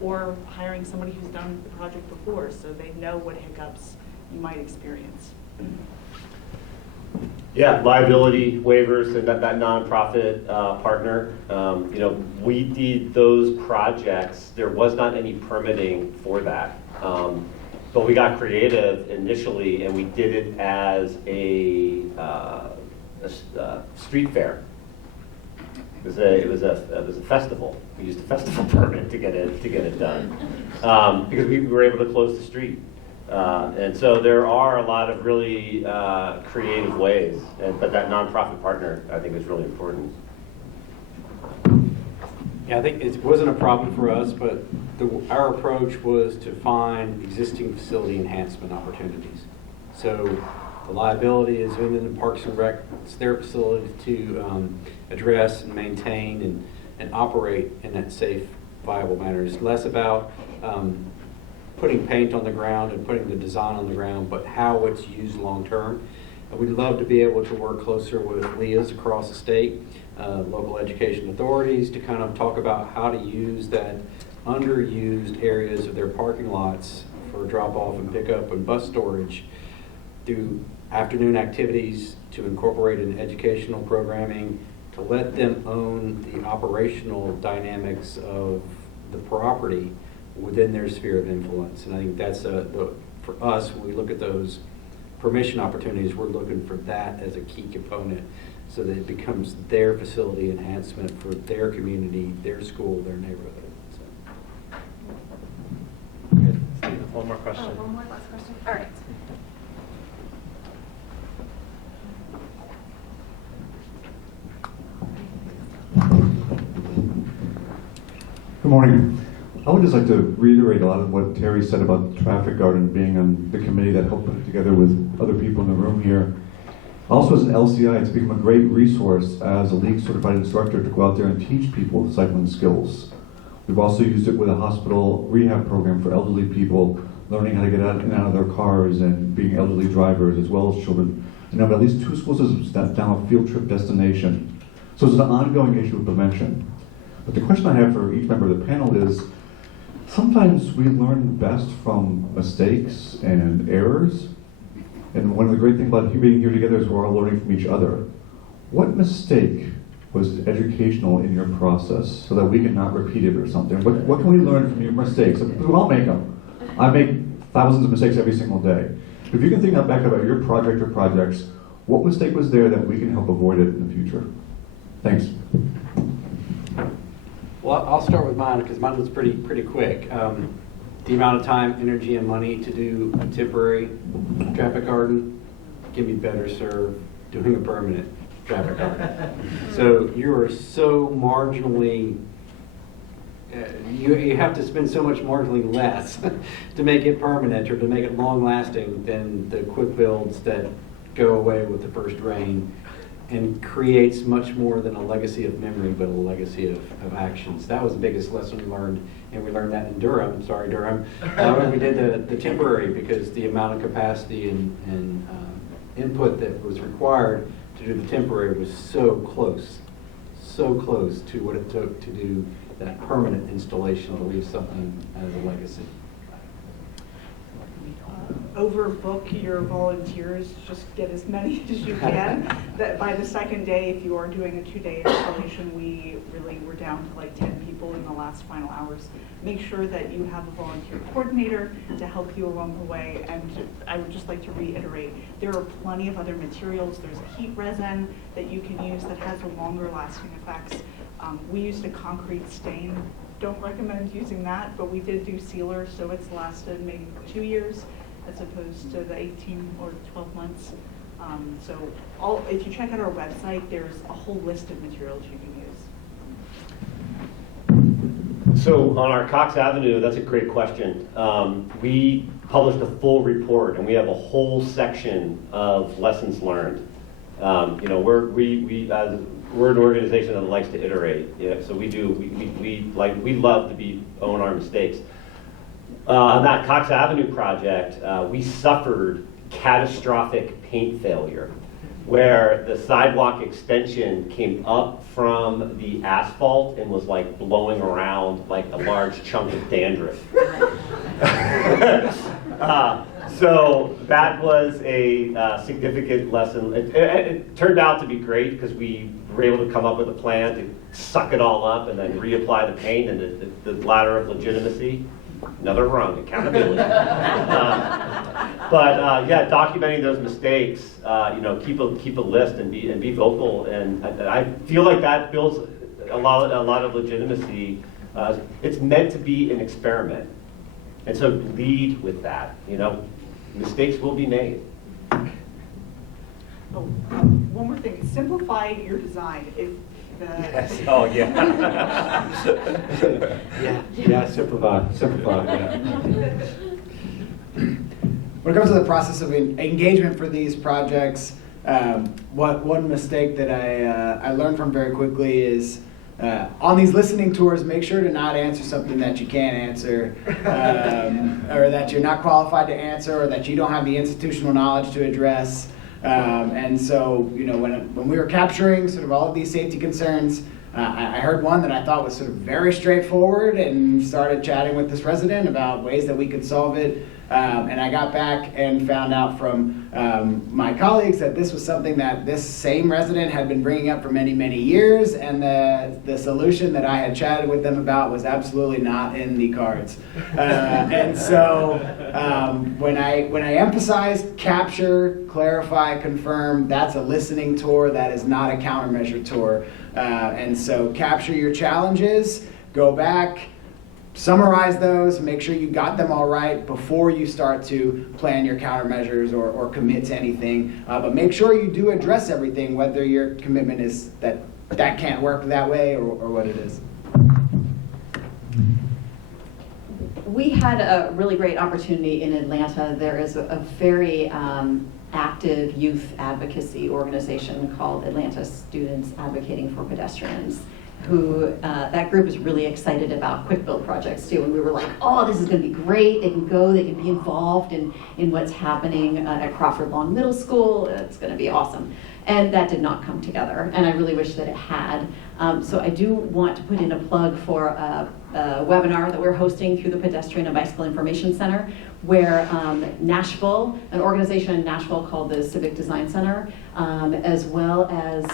or hiring somebody who's done the project before so they know what hiccups you might experience. Yeah, liability waivers and that nonprofit partner. We did those projects. There was not any permitting for that. But we got creative initially, and we did it as a street fair. It was a festival. We used a festival permit to get it done because we were able to close the street. And so there are a lot of really creative ways, but that nonprofit partner I think is really important. Yeah, I think it wasn't a problem for us, but our approach was to find existing facility enhancement opportunities. So the liability is in the Parks and Rec. It's their facility to address and maintain and operate in that safe, viable manner. It's less about putting paint on the ground and putting the design on the ground, but how it's used long term. We'd love to be able to work closer with LEAs across the state, local education authorities, to kind of talk about how to use that underused areas of their parking lots for drop off and pickup and bus storage through afternoon activities, to incorporate in educational programming, to let them own the operational dynamics of the property within their sphere of influence. And I think that's for us, when we look at those permission opportunities, we're looking for that as a key component so that it becomes their facility enhancement for their community, their school, their neighborhood. Good. Steve, one more question. Oh, one more last question. All right. Good morning. I would just like to reiterate a lot of what Terry said about the traffic garden being on the committee that helped put it together with other people in the room here. Also, as an LCI, it's become a great resource as a league certified instructor to go out there and teach people cycling skills. We've also used it with a hospital rehab program for elderly people learning how to get out and out of their cars and being elderly drivers as well as children. I know of at least 2 school systems that's now a field trip destination. So it's an ongoing issue of prevention. But the question I have for each member of the panel is, sometimes we learn best from mistakes and errors. And one of the great things about being here together is we're all learning from each other. What mistake was educational in your process so that we can not repeat it or something? What can we learn from your mistakes? We all make them. I make thousands of mistakes every single day. If you can think back about your project or projects, what mistake was there that we can help avoid it in the future? Thanks. Well, I'll start with mine because mine was pretty quick. The amount of time, energy, and money to do a temporary traffic garden can be better served doing a permanent traffic garden. So you are so marginally, you have to spend so much marginally less to make it permanent or to make it long-lasting than the quick builds that go away with the first rain, and creates much more than a legacy of memory, but a legacy of actions. That was the biggest lesson we learned, and we learned that in Durham, sorry Durham, when we did the temporary, because the amount of capacity and input that was required to do the temporary was so close to what it took to do that permanent installation to leave something as a legacy. Overbook your volunteers, just get as many as you can. That by the second day, if you are doing a 2-day installation, we really were down to like 10 people in the last final hours. Make sure that you have a volunteer coordinator to help you along the way. And I would just like to reiterate, there are plenty of other materials. There's a heat resin that you can use that has a longer lasting effects. We used a concrete stain. Don't recommend using that, but we did do sealer, so it's lasted maybe 2 years as opposed to the 18 or 12 months. If you check out our website, there's a whole list of materials you can use. So on our Cox Avenue, that's a great question. We published a full report, and we have a whole section of lessons learned. We're an organization that likes to iterate. Yeah, so we love to own our mistakes. On that Cox Avenue project, we suffered catastrophic paint failure, where the sidewalk extension came up from the asphalt and was like blowing around like a large chunk of dandruff. So that was a significant lesson. It turned out to be great because we were able to come up with a plan to suck it all up and then reapply the paint, and the ladder of legitimacy. Another rung, accountability. Yeah, documenting those mistakes. Keep a list and be vocal, and I feel like that builds a lot of legitimacy. It's meant to be an experiment, and so lead with that. Mistakes will be made. One more thing: simplify your design. Yes. Oh yeah. yeah. Simplify. Yeah. When it comes to the process of engagement for these projects, one mistake that I learned from very quickly is on these listening tours, make sure to not answer something that you can't answer, or that you're not qualified to answer, or that you don't have the institutional knowledge to address. And so, when we were capturing sort of all of these safety concerns, I heard one that I thought was sort of very straightforward, and started chatting with this resident about ways that we could solve it. And I got back and found out from my colleagues that this was something that this same resident had been bringing up for many, many years, and the solution that I had chatted with them about was absolutely not in the cards. And so when I emphasized capture, clarify, confirm, that's a listening tour, that is not a countermeasure tour. And so capture your challenges, go back, summarize those, make sure you got them all right before you start to plan your countermeasures or commit to anything. But make sure you do address everything, whether your commitment is that can't work that way or what it is. We had a really great opportunity in Atlanta. There is a very active youth advocacy organization called Atlanta Students Advocating for Pedestrians. that group is really excited about quick build projects too. And we were like, oh, this is going to be great. They can go, they can be involved in what's happening at Crawford Lawn Middle School. It's going to be awesome. And that did not come together, and I really wish that it had. So I do want to put in a plug for a webinar that we're hosting through the Pedestrian and Bicycle Information Center, where Nashville, an organization in Nashville called the Civic Design Center, as well as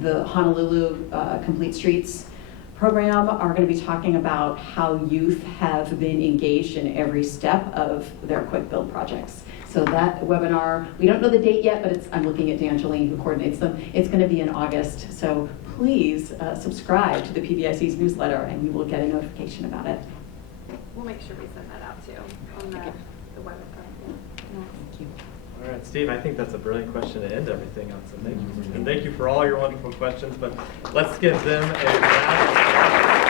the Honolulu Complete Streets program are going to be talking about how youth have been engaged in every step of their quick build projects. So that webinar, we don't know the date yet, but I'm looking at D'Angeline who coordinates them. It's going to be in August, so please subscribe to the PBIC's newsletter and you will get a notification about it. We'll make sure we send that out too on the website. Thank you. All right, Steve, I think that's a brilliant question to end everything on, so thank you. And thank you for all your wonderful questions, but let's give them a round.